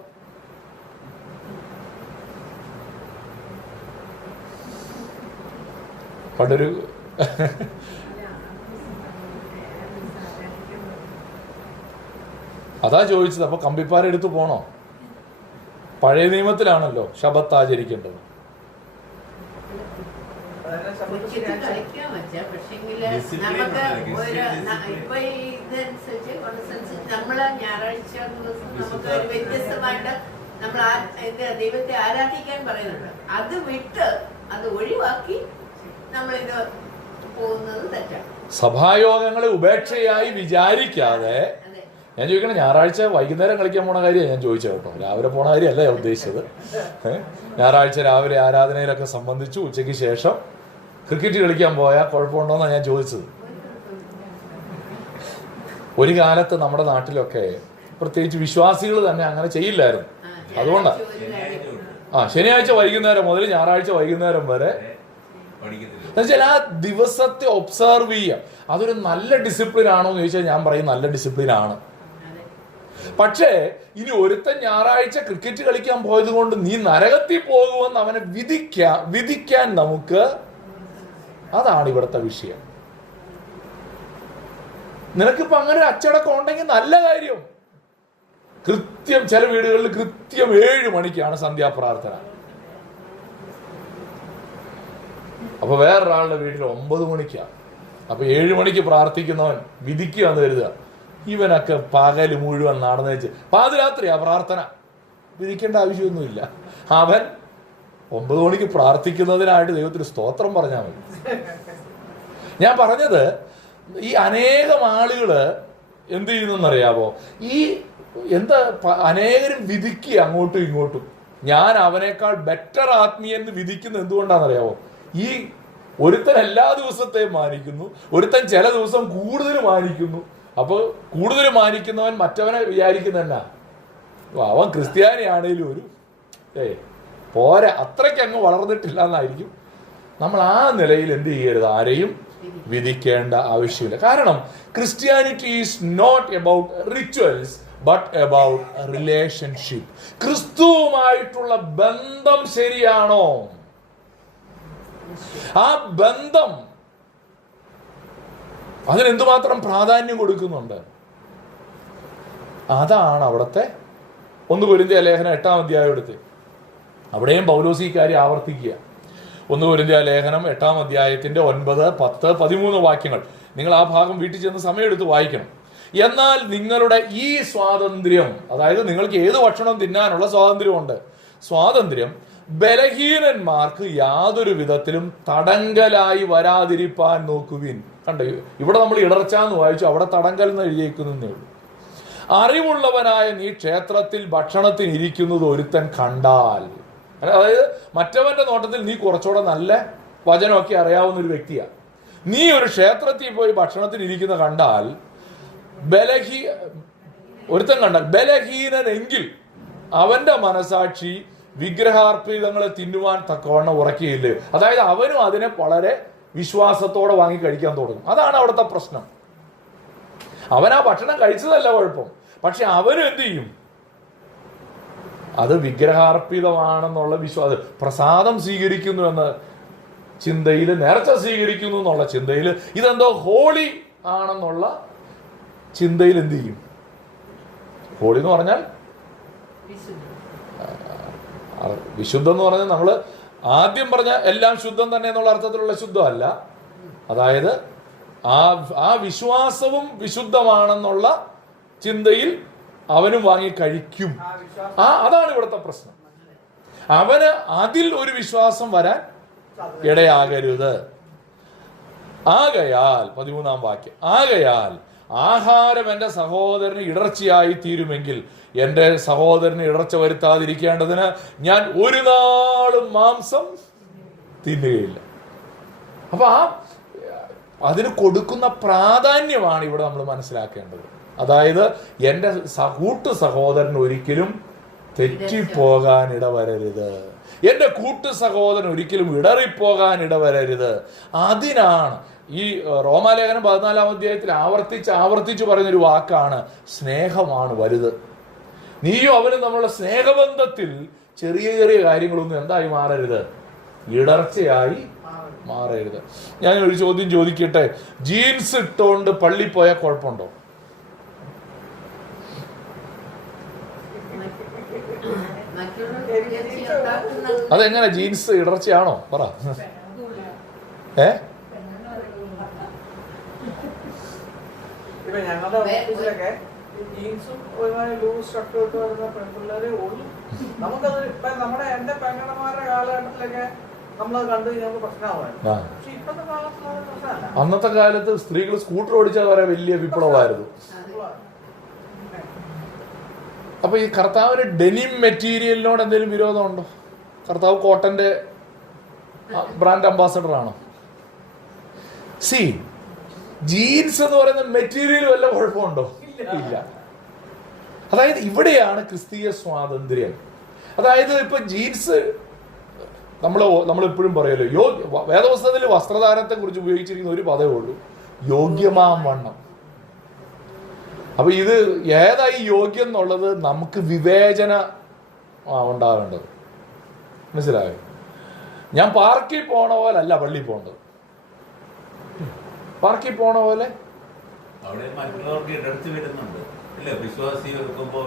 പണ്ടൊരു അതാ ചോദിച്ചത്. അപ്പൊ കമ്പിപ്പാര എടുത്തു പോണോ? പഴയ നിയമത്തിലാണല്ലോ ശബത്ത് ആചരിക്കേണ്ടത്. ദൈവത്തെ ആരാധിക്കാൻ പറയുന്നുണ്ട്. അത് വിട്ട് അത് ഒഴിവാക്കി നമ്മളിത് പോകുന്നത് തെറ്റാണ്. സഭായോഗങ്ങളെ ഉപേക്ഷയായി വിചാരിക്കാതെ. ഞാൻ ചോദിക്കണം, ഞായറാഴ്ച വൈകുന്നേരം കളിക്കാൻ പോണ കാര്യമാണ് ഞാൻ ചോദിച്ചത് കേട്ടോ, രാവിലെ പോണ കാര്യമല്ല ഞാൻ ഉദ്ദേശിച്ചത്. ഞായറാഴ്ച രാവിലെ ആരാധനയിലൊക്കെ സംബന്ധിച്ചു, ഉച്ചയ്ക്ക് ശേഷം ക്രിക്കറ്റ് കളിക്കാൻ പോയാൽ കുഴപ്പമുണ്ടോന്നാണ് ഞാൻ ചോദിച്ചത്. ഒരു കാലത്ത് നമ്മുടെ നാട്ടിലൊക്കെ പ്രത്യേകിച്ച് വിശ്വാസികൾ തന്നെ അങ്ങനെ ചെയ്യില്ലായിരുന്നു. അതുകൊണ്ടാണ് ശനിയാഴ്ച വൈകുന്നേരം മുതൽ ഞായറാഴ്ച വൈകുന്നേരം വരെ എന്നുവെച്ചാൽ ആ ദിവസത്തെ ഒബ്സർവ് ചെയ്യുക. അതൊരു നല്ല ഡിസിപ്ലിൻ ആണോ എന്ന് ചോദിച്ചാൽ ഞാൻ പറയും നല്ല ഡിസിപ്ലിൻ ആണ്. പക്ഷേ ഇനി ഒരുത്തൻ ഞായറാഴ്ച ക്രിക്കറ്റ് കളിക്കാൻ പോയത് കൊണ്ട് നീ നരകത്തിൽ പോകുമെന്ന് അവനെ വിധിക്കാൻ നമുക്ക്, അതാണ് ഇവിടുത്തെ വിഷയം. നിനക്കിപ്പോ അങ്ങനെ ഒരു അച്ചടക്കം ഉണ്ടെങ്കിൽ നല്ല കാര്യം. കൃത്യം ചില വീടുകളിൽ കൃത്യം 7 മണിക്കാണ് സന്ധ്യാപ്രാർത്ഥന. അപ്പൊ വേറൊരാളുടെ വീട്ടിൽ 9 മണിക്കാണ്. അപ്പൊ 7 മണിക്ക് പ്രാർത്ഥിക്കുന്നവൻ വിധിക്കുകയെന്ന് കരുതുക. ഇവനൊക്കെ പകല് മുഴുവൻ നടന്നേച്ച് പാതിരാത്രിയാ പ്രാർത്ഥന. വിധിക്കേണ്ട ആവശ്യമൊന്നുമില്ല. അവൻ 9 മണിക്ക് പ്രാർത്ഥിക്കുന്നതിനായിട്ട് ദൈവത്തിന് സ്തോത്രം പറഞ്ഞാൽ മതി. ഞാൻ പറഞ്ഞത് ഈ അനേകം ആളുകള് എന്ത് ചെയ്യുന്നറിയാവോ? ഈ അനേകരും വിധിക്കുക അങ്ങോട്ടും ഇങ്ങോട്ടും. ഞാൻ അവനേക്കാൾ ബെറ്റർ ആത്മീയൻ വിധിക്കുന്നത് എന്തുകൊണ്ടാണെന്നറിയാവോ? ഈ ഒരുത്തൻ എല്ലാ ദിവസത്തെയും മാനിക്കുന്നു, ഒരുത്തൻ ചില ദിവസം കൂടുതൽ മാനിക്കുന്നു. അപ്പൊ കൂടുതൽ മാനിക്കുന്നവൻ മറ്റവനെ വിചാരിക്കുന്ന അവൻ ക്രിസ്ത്യാനിയാണേലും ഒരു പോരാ, അത്രയ്ക്ക് അങ്ങ് വളർന്നിട്ടില്ല എന്നായിരിക്കും. നമ്മൾ ആ നിലയിൽ എന്ത് ചെയ്യരുത്, ആരെയും വിധിക്കേണ്ട ആവശ്യമില്ല. കാരണം Christianity is not about rituals but about relationship. ക്രിസ്തുവുമായിട്ടുള്ള ബന്ധം ശരിയാണോ? ആ ബന്ധം അതിനെന്തുമാത്രം പ്രാധാന്യം കൊടുക്കുന്നുണ്ട്? അതാണ് അവിടുത്തെ 1 കൊരിന്ത്യർ ലേഖനം 8-ാം അധ്യായം എടുത്ത് അവിടെയും പൗലോസ് ഈ കാര്യം ആവർത്തിക്കുക. 1 കൊരിന്ത്യർ ലേഖനം 8-ാം അധ്യായത്തിന്റെ 9, 10, 13 വാക്യങ്ങൾ നിങ്ങൾ ആ ഭാഗം വീട്ടിൽ ചെന്ന് സമയമെടുത്ത് വായിക്കണം. എന്നാൽ നിങ്ങളുടെ ഈ സ്വാതന്ത്ര്യം, അതായത് നിങ്ങൾക്ക് ഏത് ഭക്ഷണം തിന്നാനുള്ള സ്വാതന്ത്ര്യമുണ്ട്, സ്വാതന്ത്ര്യം ബലഹീനന്മാർക്ക് യാതൊരു വിധത്തിലും തടങ്കലായി വരാതിരിപ്പാൻ നോക്കുവിൻ. കണ്ടോ, ഇവിടെ നമ്മൾ ഇടർച്ചാന്ന് വായിച്ചു, അവിടെ തടങ്കൽ എന്ന് എഴുതിയേക്കുന്നേ ഉള്ളൂ. അറിവുള്ളവനായ നീ ക്ഷേത്രത്തിൽ ഭക്ഷണത്തിന് ഇരിക്കുന്നത് ഒരുത്തൻ കണ്ടാൽ, അതായത് മറ്റവന്റെ നോട്ടത്തിൽ നീ കുറച്ചുകൂടെ നല്ല വചനമൊക്കെ അറിയാവുന്ന ഒരു വ്യക്തിയാണ്. നീ ഒരു ക്ഷേത്രത്തിൽ പോയി ഭക്ഷണത്തിന് ഇരിക്കുന്ന കണ്ടാൽ ഒരുത്തൻ കണ്ടാൽ ബലഹീനനെങ്കിൽ അവന്റെ മനസാക്ഷി വിഗ്രഹാർപ്പിതങ്ങളെ തിന്നുവാൻ തക്കവണ്ണം ഉറക്കിയില്ലേ. അതായത് അവനും അതിനെ വളരെ വിശ്വാസത്തോടെ വാങ്ങി കഴിക്കാൻ തുടങ്ങും. അതാണ് അവിടുത്തെ പ്രശ്നം. അവൻ ആ ഭക്ഷണം കഴിച്ചതല്ല കുഴപ്പം, പക്ഷെ അവനും എന്ത് ചെയ്യും? അത് വിഗ്രഹാർപ്പിതമാണെന്നുള്ള വിശ്വാസം, പ്രസാദം സ്വീകരിക്കുന്നു എന്ന ചിന്തയിൽ, നേർച്ച സ്വീകരിക്കുന്നു എന്നുള്ള ചിന്തയിൽ, ഇതെന്തോ ഹോളി ആണെന്നുള്ള ചിന്തയിൽ എന്ത് ചെയ്യും? ഹോളി എന്ന് പറഞ്ഞാൽ വിശുദ്ധം എന്ന് പറഞ്ഞാൽ നമ്മൾ ആദ്യം പറഞ്ഞ എല്ലാം ശുദ്ധം തന്നെ എന്നുള്ള അർത്ഥത്തിലുള്ള ശുദ്ധമല്ല. അതായത് ആ വിശ്വാസവും വിശുദ്ധമാണെന്നുള്ള ചിന്തയിൽ അവനും വാങ്ങി കഴിക്കും. അതാണ് ഇവിടുത്തെ പ്രശ്നം. അവന് അതിൽ ഒരു വിശ്വാസം വരാൻ ഇടയാകരുത്. ആകയാൽ 13-ാം വാക്യം, ആകയാൽ ആഹാരം എൻ്റെ സഹോദരന് ഇടർച്ചയായി തീരുമെങ്കിൽ എൻ്റെ സഹോദരന് ഇടർച്ച വരുത്താതിരിക്കേണ്ടതിന് ഞാൻ ഒരു നാളും മാംസം തിന്നുകയില്ല. അപ്പൊ അതിന് കൊടുക്കുന്ന പ്രാധാന്യമാണ് ഇവിടെ നമ്മൾ മനസ്സിലാക്കേണ്ടത്. അതായത് എൻ്റെ കൂട്ടു സഹോദരൻ ഒരിക്കലും തെറ്റിപ്പോകാൻ ഇടവരരുത്, എൻ്റെ കൂട്ടു സഹോദരൻ ഒരിക്കലും ഇടറിപ്പോകാൻ ഇടവരരുത്. അതിനാണ് ഈ റോമാലേഖനം 14-ാം അധ്യായത്തിൽ ആവർത്തിച്ച് പറയുന്നൊരു വാക്കാണ് സ്നേഹമാണ് വലുത്. നീയും അവനും നമ്മളുടെ സ്നേഹബന്ധത്തിൽ ചെറിയ ചെറിയ കാര്യങ്ങളൊന്നും എന്തായി മാറരുത്, ഇടർച്ചയായി മാറരുത്. ഞാൻ ഒരു ചോദ്യം ചോദിക്കട്ടെ, ജീൻസ് ഇട്ടുകൊണ്ട് പള്ളി പോയാൽ കുഴപ്പമുണ്ടോ? അതെങ്ങനെ ജീൻസ് ഇടർച്ചയാണോ? പറ. ഞങ്ങളുടെ ഓഫീസിലൊക്കെ ജീൻസും ഒരുമാതിരി ലൂസ് ഷർട്ടും ഇട്ട് വരുന്ന പെൺപിള്ളേരെ ഉള്ളു. നമുക്കത് ഇപ്പൊ എന്റെ പെങ്ങന്മാരുടെ കാലഘട്ടത്തിലൊക്കെ നമ്മളത് കണ്ടു കഴിഞ്ഞാൽ പ്രശ്നമായിരുന്നു. പക്ഷെ ഇപ്പത്തെ കാലത്ത് പ്രശ്നമല്ല. അന്നത്തെ കാലത്ത് സ്ത്രീകൾ സ്കൂട്ടർ ഓടിച്ചാൽ വരെ വലിയ വിപ്ലവമായിരുന്നു. അപ്പൊ ഈ കർത്താവിന് ഡെനിം മെറ്റീരിയലിനോട് എന്തെങ്കിലും വിരോധമുണ്ടോ? കർത്താവ് കോട്ടന്റെ ബ്രാൻഡ് അംബാസഡർ ആണോ? ജീൻസ് എന്ന് പറയുന്ന മെറ്റീരിയൽ വല്ല കുഴപ്പമുണ്ടോ? ഇല്ല. അതായത് ഇവിടെയാണ് ക്രിസ്തീയ സ്വാതന്ത്ര്യം. അതായത് ഇപ്പൊ ജീൻസ് നമ്മളെപ്പോഴും പറയുമല്ലോ, വേദപുസ്തകത്തിൽ വസ്ത്രധാരണത്തെ കുറിച്ച് ഉപയോഗിച്ചിരിക്കുന്ന ഒരു പദമേ ഉള്ളൂ, യോഗ്യമാം വണ്ണം. അപ്പൊ ഇത് ഏതായി യോഗ്യം എന്നുള്ളത് നമുക്ക് വിവേചന ഉണ്ടാകേണ്ടത്. മനസ്സിലായോ? ഞാൻ പാർക്കിൽ പോണ പോലെ അല്ല പള്ളിയിൽ പോകേണ്ടത്. പാർക്കിൽ പോണ പോലെ അവിടെ മറ്റുള്ളവർക്ക് ഇടർച്ച വരുന്നുണ്ട്. ഇല്ല, വിശ്വാസി വെക്കുമ്പോ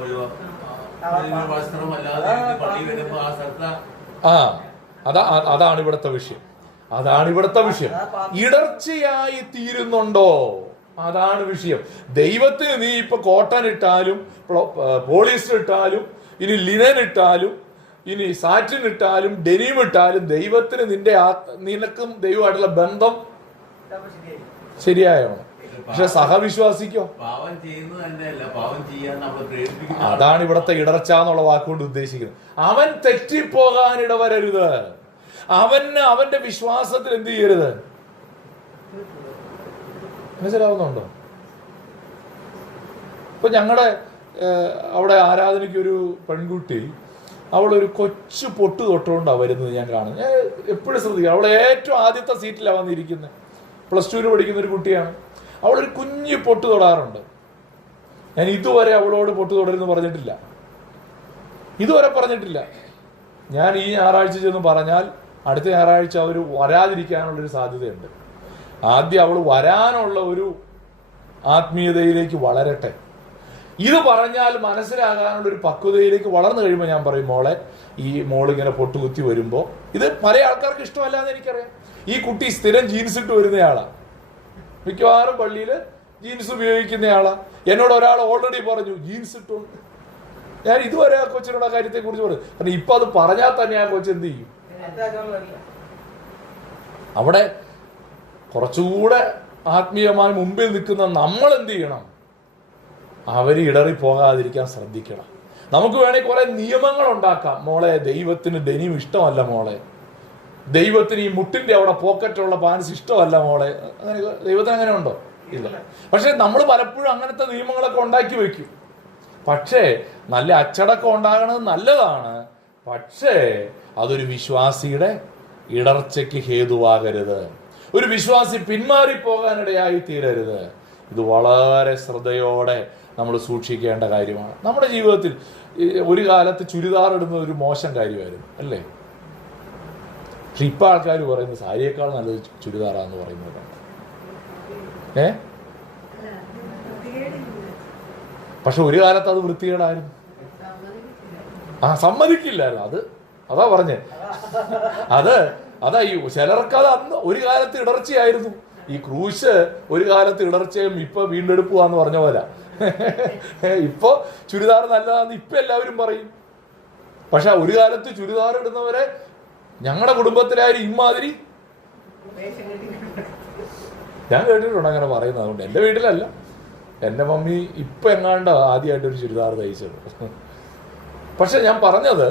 വസ്ത്രം അല്ലാതെ പള്ളി വരുമ്പോ ആ സ്ഥലത്ത് അതാണ് ഇവിടുത്തെ വിഷയം. ഇടർച്ചയായി തീരുന്നുണ്ടോ? അതാണ് വിഷയം. ദൈവത്തിന് നീ ഇപ്പൊ കോട്ടൺ ഇട്ടാലും പോളിസ്റ്റർ ഇട്ടാലും ഇനി ലിനൻ ഇട്ടാലും ഇനി സാറ്റിൻ ഇട്ടാലും ഡെനിം ഇട്ടാലും ദൈവത്തിന് നിനക്കും ദൈവമായിട്ടുള്ള ബന്ധം ശരിയായോ? പക്ഷെ സഹവിശ്വാസിക്കോ? അതാണ് ഇവിടുത്തെ ഇടർച്ച എന്നുള്ള വാക്കുകൊണ്ട് ഉദ്ദേശിക്കുന്നത്. അവൻ തെറ്റിപ്പോകാൻ ഇടവരരുത്. അവന്റെ വിശ്വാസത്തിൽ എന്ത് ചെയ്യരുത്. മനസ്സിലാവുന്നുണ്ടോ? ഇപ്പൊ ഞങ്ങളുടെ അവിടെ ആരാധനയ്ക്ക് ഒരു പെൺകുട്ടി, അവളൊരു കൊച്ചു പൊട്ട് തൊട്ടുകൊണ്ടാണ് വരുന്നത് ഞാൻ കാണുന്നത്. ഞാൻ എപ്പോഴും ശ്രദ്ധിക്കുക, അവളെ ഏറ്റവും ആദ്യത്തെ സീറ്റിലാണ് വന്നിരിക്കുന്നത്. +2 പഠിക്കുന്ന ഒരു കുട്ടിയാണ്. അവളൊരു കുഞ്ഞു പൊട്ട് തൊടാറുണ്ട്. ഞാൻ ഇതുവരെ അവളോട് പൊട്ടു തുടരുന്നു പറഞ്ഞിട്ടില്ല, ഇതുവരെ പറഞ്ഞിട്ടില്ല. ഞാൻ ഈ ഞായറാഴ്ച ചെന്ന് പറഞ്ഞാൽ അടുത്ത ഞായറാഴ്ച അവർ വരാതിരിക്കാനുള്ളൊരു സാധ്യതയുണ്ട്. ആദ്യം അവൾ വരാനുള്ള ഒരു ആത്മീയതയിലേക്ക് വളരട്ടെ. ഇത് പറഞ്ഞാൽ മനസ്സിലാകാനുള്ളൊരു പക്വതയിലേക്ക് വളർന്നു കഴിയുമ്പോൾ ഞാൻ പറയും, മോളെ, ഈ മോളിങ്ങനെ പൊട്ടുകുത്തി വരുമ്പോൾ, ഇത് പല ആൾക്കാർക്ക് ഇഷ്ടമല്ല എന്ന് എനിക്കറിയാം. ഈ കുട്ടി സ്ഥിരം ജീൻസ് ഇട്ട് വരുന്നയാളാണ്, മിക്കവാറും പള്ളിയിൽ ജീൻസ് ഉപയോഗിക്കുന്നയാളാ. എന്നോട് ഒരാൾ ഓൾറെഡി പറഞ്ഞു ജീൻസ് ഇട്ടുണ്ട്. ഞാൻ ഇതുവരെ ആ കൊച്ചിനോട് ആ കാര്യത്തെ കുറിച്ച് പറഞ്ഞു. കാരണം ഇപ്പൊ അത് പറഞ്ഞാൽ തന്നെ ആ കൊച്ചു എന്ത് ചെയ്യും? അവിടെ കുറച്ചുകൂടെ ആത്മീയമായി മുമ്പിൽ നിൽക്കുന്ന നമ്മൾ എന്ത് ചെയ്യണം? അവർ ഇടറി പോകാതിരിക്കാൻ ശ്രദ്ധിക്കണം. നമുക്ക് വേണമെങ്കിൽ കുറെ നിയമങ്ങൾ ഉണ്ടാക്കാം. മോളെ, ദൈവത്തിന് ഡെനിം ഇഷ്ടമല്ല മോളെ, ദൈവത്തിന് ഈ മുട്ടിന്റെ അവിടെ പോക്കറ്റുള്ള പാൻസ് ഇഷ്ടമല്ല മോളെ. അങ്ങനെ ദൈവത്തിന് അങ്ങനെ ഉണ്ടോ? ഇല്ല. പക്ഷെ നമ്മൾ പലപ്പോഴും അങ്ങനത്തെ നിയമങ്ങളൊക്കെ ഉണ്ടാക്കി വെക്കും. പക്ഷേ നല്ല അച്ചടക്കം ഉണ്ടാകണത് നല്ലതാണ്. പക്ഷേ അതൊരു വിശ്വാസിയുടെ ഇടർച്ചയ്ക്ക് ഹേതുവാകരുത്, ഒരു വിശ്വാസി പിന്മാറിപ്പോകാനിടയായി തീരരുത്. ഇത് വളരെ ശ്രദ്ധയോടെ നമ്മൾ സൂക്ഷിക്കേണ്ട കാര്യമാണ്. നമ്മുടെ ജീവിതത്തിൽ ഒരു കാലത്ത് ചുരിദാർ ഇടുന്നത് ഒരു മോശം കാര്യമായിരുന്നു, അല്ലേ? പക്ഷെ ഇപ്പം ആൾക്കാർ പറയുന്നത് സാരിയേക്കാൾ നല്ലത് ചുരിദാറാന്ന് പറയുന്നവരാണ്. പക്ഷെ ഒരു കാലത്ത് അത് വൃത്തികേടായിരുന്നു. സമ്മതിക്കില്ലായിരുന്നു. അതാ പറഞ്ഞേ, അതാ ഈ ചിലർക്കത് അന്ന് ഒരു കാലത്ത് ഇടർച്ചയായിരുന്നു. ഈ ക്രൂശ് ഒരു കാലത്ത് ഇടർച്ചയും ഇപ്പൊ വീണ്ടെടുപ്പുവാന്ന് പറഞ്ഞ പോലെ ഇപ്പൊ ചുരിദാർ നല്ലതാന്ന് ഇപ്പൊ എല്ലാവരും പറയും. പക്ഷെ ഒരു കാലത്ത് ചുരിദാർ ഇടുന്നവരെ ഞങ്ങളുടെ കുടുംബത്തിലായാലും ഇമാതിരി ഞാൻ കേട്ടിട്ടുണ്ട് അങ്ങനെ പറയുന്നത്. അതുകൊണ്ട് എൻ്റെ വീട്ടിലല്ല, എൻ്റെ മമ്മി ഇപ്പൊ എങ്ങാണ്ട് ആദ്യമായിട്ടൊരു ചുരിദാർ തയ്ച്ചത്. പക്ഷെ ഞാൻ പറഞ്ഞത്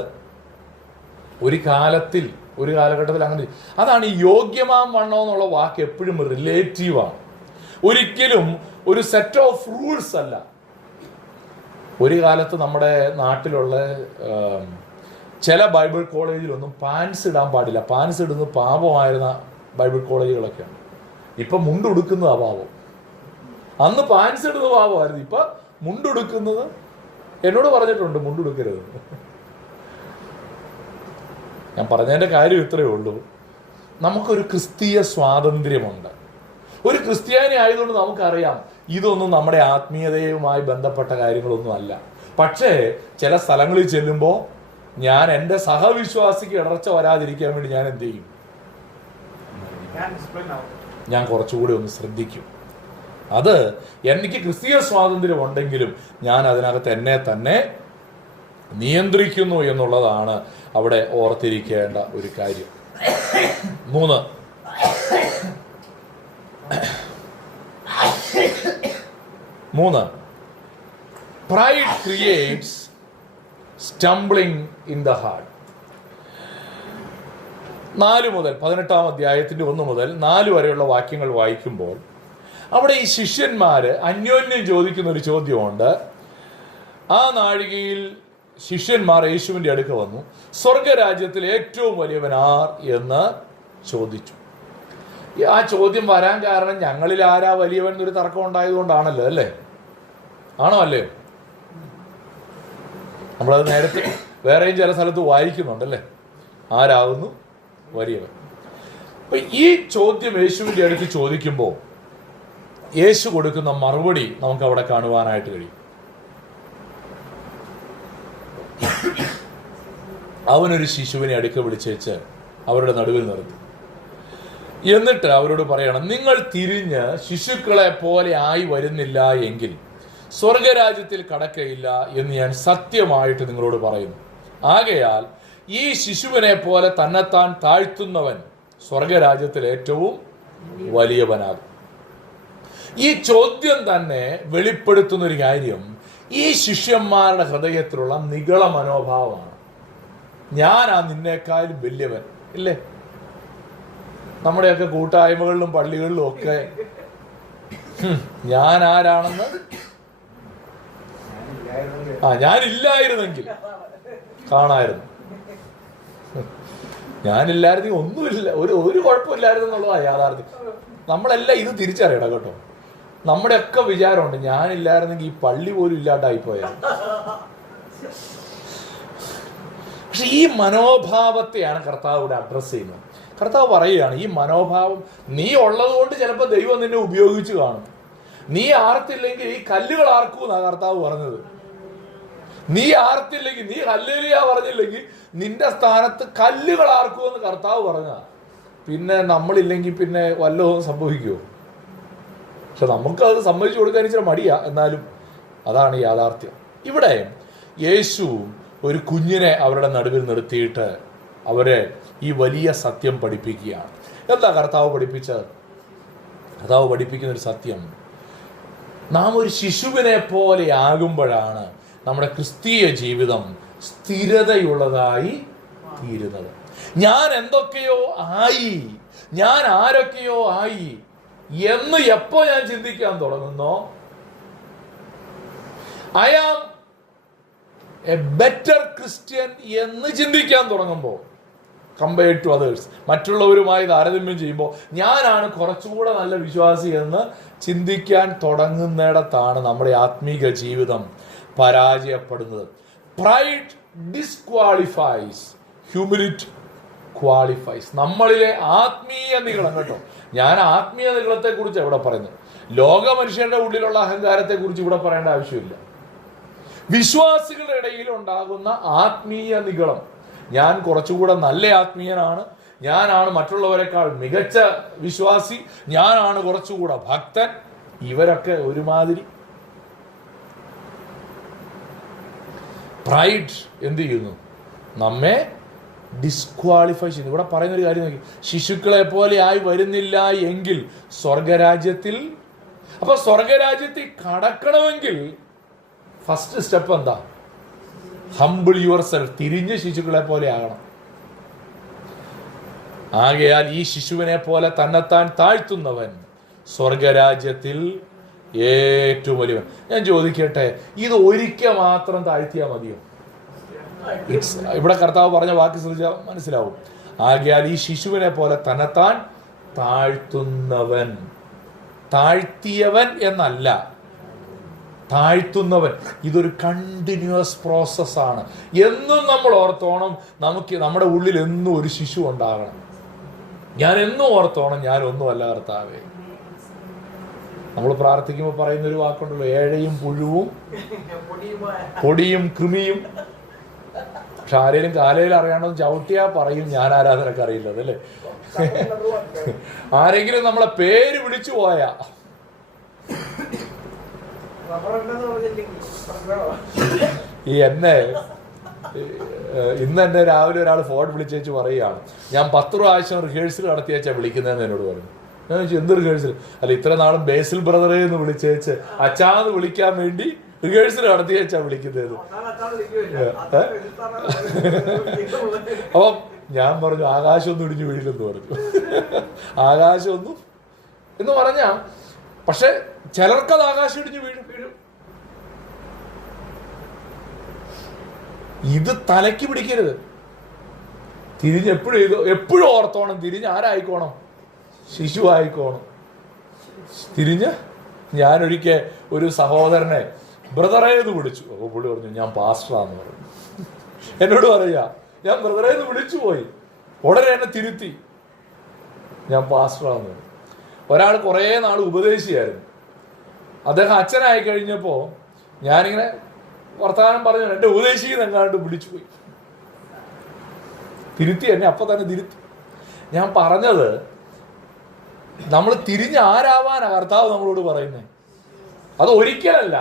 ഒരു കാലഘട്ടത്തിൽ അങ്ങനെ. അതാണ് ഈ യോഗ്യമാം വണ്ണം എന്നുള്ള വാക്ക് എപ്പോഴും റിലേറ്റീവാണ്, ഒരിക്കലും ഒരു സെറ്റ് ഓഫ് റൂൾസ് അല്ല. ഒരു കാലത്ത് നമ്മുടെ നാട്ടിലുള്ള ചില ബൈബിൾ കോളേജിലൊന്നും പാൻസ് ഇടാൻ പാടില്ല, പാൻസ് ഇടുന്നത് പാപമായിരുന്ന ബൈബിൾ കോളേജുകളൊക്കെയാണ്. ഇപ്പം മുണ്ടുടുക്കുന്നത് പാപം. അന്ന് പാൻസ് ഇടുന്നത് പാപമായിരുന്നു, ഇപ്പൊ മുണ്ടുടുക്കുന്നത് എന്നോട് പറഞ്ഞിട്ടുണ്ട് മുണ്ടുടുക്കരുത്. ഞാൻ പറഞ്ഞതിൻ്റെ കാര്യം ഇത്രയേ ഉള്ളൂ. നമുക്കൊരു ക്രിസ്തീയ സ്വാതന്ത്ര്യമുണ്ട്. ഒരു ക്രിസ്ത്യാനി ആയതുകൊണ്ട് നമുക്കറിയാം ഇതൊന്നും നമ്മുടെ ആത്മീയതയുമായി ബന്ധപ്പെട്ട കാര്യങ്ങളൊന്നും അല്ല. പക്ഷേ ചില സ്ഥലങ്ങളിൽ ചെല്ലുമ്പോൾ ഞാൻ എൻ്റെ സഹവിശ്വാസിക്ക് ഇടർച്ച വരാതിരിക്കാൻ വേണ്ടി ഞാൻ എന്ത് ചെയ്യും? ഞാൻ കുറച്ചുകൂടി ഒന്ന് ശ്രദ്ധിക്കും. അത് എനിക്ക് ക്രിസ്തീയ സ്വാതന്ത്ര്യം ഉണ്ടെങ്കിലും ഞാൻ അതിനകത്ത് എന്നെ തന്നെ നിയന്ത്രിക്കുന്നു എന്നുള്ളതാണ് അവിടെ ഓർത്തിരിക്കേണ്ട ഒരു കാര്യം. 3 pride creates stumbling in the heart. 4 മുതൽ 18-ാം അധ്യായത്തിന്റെ 1 മുതൽ 4 വരെയുള്ള വാക്യങ്ങൾ വായിക്കുമ്പോൾ അവിടെ ഈ ശിഷ്യന്മാര് അന്യോന്യം ചോദിക്കുന്ന ഒരു ചോദ്യമുണ്ട്. ആ നാഴികയിൽ ശിഷ്യന്മാർ യേശുവിന്റെ അടുക്ക വന്നു, സ്വർഗരാജ്യത്തിൽ ഏറ്റവും വലിയവൻ ആർ എന്ന് ചോദിച്ചു. ആ ചോദ്യം വരാൻ കാരണം ഞങ്ങളിൽ ആരാ വലിയവൻ എന്നൊരു തർക്കം ഉണ്ടായതുകൊണ്ടാണല്ലോ, അല്ലേ? ആണോ അല്ലയോ? നമ്മളത് നേരത്തെ വേറെയും ചില സ്ഥലത്ത് വായിക്കുന്നുണ്ടല്ലേ, ആരാകുന്നു വലിയവൻ. അപ്പൊ ഈ ചോദ്യം യേശുവിന്റെ അടുത്ത് ചോദിക്കുമ്പോൾ യേശു കൊടുക്കുന്ന മറുപടി നമുക്ക് അവിടെ കാണുവാനായിട്ട് കഴിയും. അവനൊരു ശിശുവിനെ അടുക്ക വിളിച്ചേച്ച് അവരുടെ നടുവിൽ നിർത്തി. എന്നിട്ട് അവരോട് പറയണം, നിങ്ങൾ തിരിഞ്ഞ് ശിശുക്കളെ പോലെ ആയി വരുന്നില്ല എങ്കിൽ സ്വർഗരാജ്യത്തിൽ കടക്കയില്ല എന്ന് ഞാൻ സത്യമായിട്ട് നിങ്ങളോട് പറയുന്നു. ആകയാൽ ഈ ശിശുവിനെ പോലെ തന്നെത്താൻ താഴ്ത്തുന്നവൻ സ്വർഗരാജ്യത്തിൽ ഏറ്റവും വലിയവനാകും. ഈ ചോദ്യം തന്നെ വെളിപ്പെടുത്തുന്നൊരു കാര്യം ഈ ശിഷ്യന്മാരുടെ ഹൃദയത്തിലുള്ള നിഗള മനോഭാവമാണ്. ഞാനാ നിന്നേക്കാളും വലിയവൻ, ഇല്ലേ? നമ്മുടെയൊക്കെ കൂട്ടായ്മകളിലും പള്ളികളിലും ഒക്കെ ഞാൻ ആരാണെന്ന് ഞാനില്ലായിരുന്നെങ്കിൽ കാണായിരുന്നു. ഞാനില്ലായിരുന്നെങ്കിൽ ഒന്നുമില്ല, ഒരു കുഴപ്പമില്ലായിരുന്നു എന്നുള്ളതാണ് യാഥാർത്ഥ്യം. നമ്മളെല്ലാം ഇത് തിരിച്ചറിയണം കേട്ടോ. നമ്മുടെയൊക്കെ വിചാരമുണ്ട് ഞാനില്ലായിരുന്നെങ്കിൽ ഈ പള്ളി പോലും ഇല്ലാണ്ടായിപ്പോയത്. പക്ഷെ ഈ മനോഭാവത്തെയാണ് കർത്താവ് ഇവിടെ അഡ്രസ്സ് ചെയ്യുന്നത്. കർത്താവ് പറയുകയാണ്, ഈ മനോഭാവം നീ ഉള്ളത് കൊണ്ട് ചിലപ്പോൾ ദൈവം നിന്നെ ഉപയോഗിച്ച് കാണും. നീ ആർത്തില്ലെങ്കിൽ ഈ കല്ലുകൾ ആർക്കൂന്നാണ് കർത്താവ് പറഞ്ഞത്. നീ ആർത്തില്ലെങ്കിൽ, നീ ഹല്ലേലൂയ പറഞ്ഞില്ലെങ്കിൽ നിന്റെ സ്ഥാനത്ത് കല്ലുകൾ ആർക്കുമെന്ന് കർത്താവ് പറഞ്ഞ. പിന്നെ നമ്മളില്ലെങ്കിൽ പിന്നെ വല്ലതും സംഭവിക്കുമോ? പക്ഷെ നമുക്കത് സമ്മതിച്ചു കൊടുക്കാൻ ഇച്ചിരി മടിയാ. എന്നാലും അതാണ് യാഥാർത്ഥ്യം. ഇവിടെ യേശു ഒരു കുഞ്ഞിനെ അവരുടെ നടുവിൽ നിർത്തിയിട്ട് അവരെ ഈ വലിയ സത്യം പഠിപ്പിക്കുകയാണ്. എന്താ കർത്താവ് പഠിപ്പിച്ചത്? കർത്താവ് പഠിപ്പിക്കുന്ന ഒരു സത്യം, നാം ഒരു ശിശുവിനെ പോലെ ആകുമ്പോഴാണ് നമ്മുടെ ക്രിസ്തീയ ജീവിതം സ്ഥിരതയുള്ളതായി തീരുന്നത്. ഞാൻ എന്തൊക്കെയോ ആയി, ഞാൻ ആരൊക്കെയോ ആയി എന്ന് എപ്പോ ഞാൻ ചിന്തിക്കാൻ തുടങ്ങുന്നോ, I am a better Christian എന്ന് ചിന്തിക്കാൻ തുടങ്ങുമ്പോൾ, കമ്പയർഡ് ടു അതേഴ്സ്, മറ്റുള്ളവരുമായി താരതമ്യം ചെയ്യുമ്പോൾ ഞാനാണ് കുറച്ചുകൂടെ നല്ല വിശ്വാസി എന്ന് ചിന്തിക്കാൻ തുടങ്ങുന്നിടത്താണ് നമ്മുടെ ആത്മീക ജീവിതം പരാജയപ്പെടുന്നത്. Pride disqualifies, humility qualifies. നമ്മളിലെ ആത്മീയ നിഗളം, കേട്ടോ, ഞാൻ ആത്മീയ നിഗളത്തെ കുറിച്ച് ഇവിടെ പറയുന്നത്. ലോക മനുഷ്യരുടെ ഉള്ളിലുള്ള അഹങ്കാരത്തെ കുറിച്ച് ഇവിടെ പറയേണ്ട ആവശ്യമില്ല. വിശ്വാസികളുടെ ഇടയിൽ ഉണ്ടാകുന്ന ആത്മീയ നിഗളം, ഞാൻ കുറച്ചുകൂടെ നല്ല ആത്മീയനാണ്, ഞാനാണ് മറ്റുള്ളവരെക്കാൾ മികച്ച വിശ്വാസി, ഞാനാണ് കുറച്ചുകൂടെ ഭക്തൻ, ഇവരൊക്കെ ഒരുമാതിരി. പ്രൈഡ് എന്ത് ചെയ്യുന്നു? നമ്മെ ഡിസ്ക്വാളിഫൈ ചെയ്യുന്നു. ഇവിടെ പറയുന്നൊരു കാര്യം നോക്കി, ശിശുക്കളെ പോലെ ആയി വരുന്നില്ല എങ്കിൽ സ്വർഗരാജ്യത്തിൽ. അപ്പൊ സ്വർഗരാജ്യത്തിൽ കടക്കണമെങ്കിൽ ഫസ്റ്റ് സ്റ്റെപ്പ് എന്താ? ഹംബിൾ യുവർ സെൽഫ്, തിരിഞ്ഞ് ശിശുക്കളെ പോലെ ആകണം. ആകയാൽ ഈ ശിശുവിനെ പോലെ തന്നെത്താൻ താഴ്ത്തുന്നവൻ സ്വർഗരാജ്യത്തിൽ ഏറ്റവും വലിയവൻ. ഞാൻ ചോദിക്കട്ടെ, ഇത് ഒരിക്കൽ മാത്രം താഴ്ത്തിയാൽ മതിയോ? ഇവിടെ കർത്താവ് പറഞ്ഞ വാക്ക് ശ്രദ്ധിച്ചാൽ മനസ്സിലാവും. ആകയാൽ ഈ ശിശുവിനെ പോലെ തന്നെത്താൻ താഴ്ത്തുന്നവൻ, താഴ്ത്തിയവൻ എന്നല്ല, താഴ്ത്തുന്നവൻ. ഇതൊരു കണ്ടിന്യൂസ് പ്രോസസ്സാണ്. എന്നും നമ്മൾ ഓർത്തോണം, നമുക്ക് നമ്മുടെ ഉള്ളിൽ എന്നും ഒരു ശിശു ഉണ്ടാകണം. ഞാൻ എന്നും ഓർത്തോണം, ഞാൻ ഒന്നുമല്ല കർത്താവേ. നമ്മൾ പ്രാർത്ഥിക്കുമ്പോൾ പറയുന്നൊരു വാക്കുണ്ടല്ലോ, ഏഴയും പുഴുവും പൊടിയും കൃമിയും. പക്ഷെ ആരെങ്കിലും കാലയിൽ അറിയണമെന്ന് ചവിട്ടിയാ പറയും ഞാൻ ആരാധനക്ക് അറിയില്ലത്, അല്ലേ? ആരെങ്കിലും നമ്മളെ പേര് വിളിച്ചു പോയാ, ഈ എന്നെ ഇന്ന് രാവിലെ ഒരാൾ ഫോൺ വിളിച്ചേച്ച് പറയുകയാണ്, ഞാൻ 10 പ്രാവശ്യം റിഹേഴ്സൽ നടത്തിയേച്ചാ വിളിക്കുന്നതെന്ന് എന്നോട് പറഞ്ഞു. ഞാൻ ചോദിച്ചു, എന്ത് റിഹേഴ്സൽ? അല്ല, ഇത്ര നാളും ബേസിൽ ബ്രദറെ എന്ന് വിളിച്ചേച്ച് അച്ചാന്ന് വിളിക്കാൻ വേണ്ടി റിഹേഴ്സൽ നടത്തിയേച്ചാ വിളിക്കുന്നത്. അപ്പം ഞാൻ പറഞ്ഞു, ആകാശമൊന്നും ഇടിഞ്ഞു വീഴില്ലെന്ന് പറഞ്ഞു. ആകാശമൊന്നും എന്ന് പറഞ്ഞാ, പക്ഷെ ചിലർക്കത് ആകാശം ഇടിഞ്ഞു വീഴും. ഇത് തലയ്ക്ക് പിടിക്കരുത്. തിരിഞ്ഞ് എപ്പോഴും ഓർത്തോണം, തിരിഞ്ഞ് ആരായിക്കോണം? ശിശു ആയിക്കോണം. തിരിഞ്ഞ് ഞാനൊരിക്കൽ ഒരു സഹോദരനെ ബ്രദറേന്ന് വിളിച്ചു. അപ്പോൾ പുള്ളി പറഞ്ഞു, ഞാൻ പാസ്റ്ററാന്ന് പറഞ്ഞു. എന്നോട് പറയാ, ഞാൻ ബ്രദറേന്ന് വിളിച്ചു പോയി. ഉടനെ എന്നെ തിരുത്തി, ഞാൻ പാസ്റ്ററാന്ന് പറഞ്ഞു. ഒരാൾ കുറേ നാൾ ഉപദേശിയായിരുന്നു. അദ്ദേഹം അച്ഛനായി കഴിഞ്ഞപ്പോൾ ഞാനിങ്ങനെ വർത്തമാനം പറഞ്ഞു, എൻ്റെ ഉപദേശിക്കുന്ന എങ്ങാണ്ട് വിളിച്ചു പോയി, തിരുത്തി. എന്നെ അപ്പം തന്നെ തിരുത്തി. ഞാൻ പറഞ്ഞത്, നമ്മൾ തിരിഞ്ഞ് ആരാവാനാ കർത്താവ് നമ്മളോട് പറയുന്നത്? അത് ഒരിക്കലല്ല,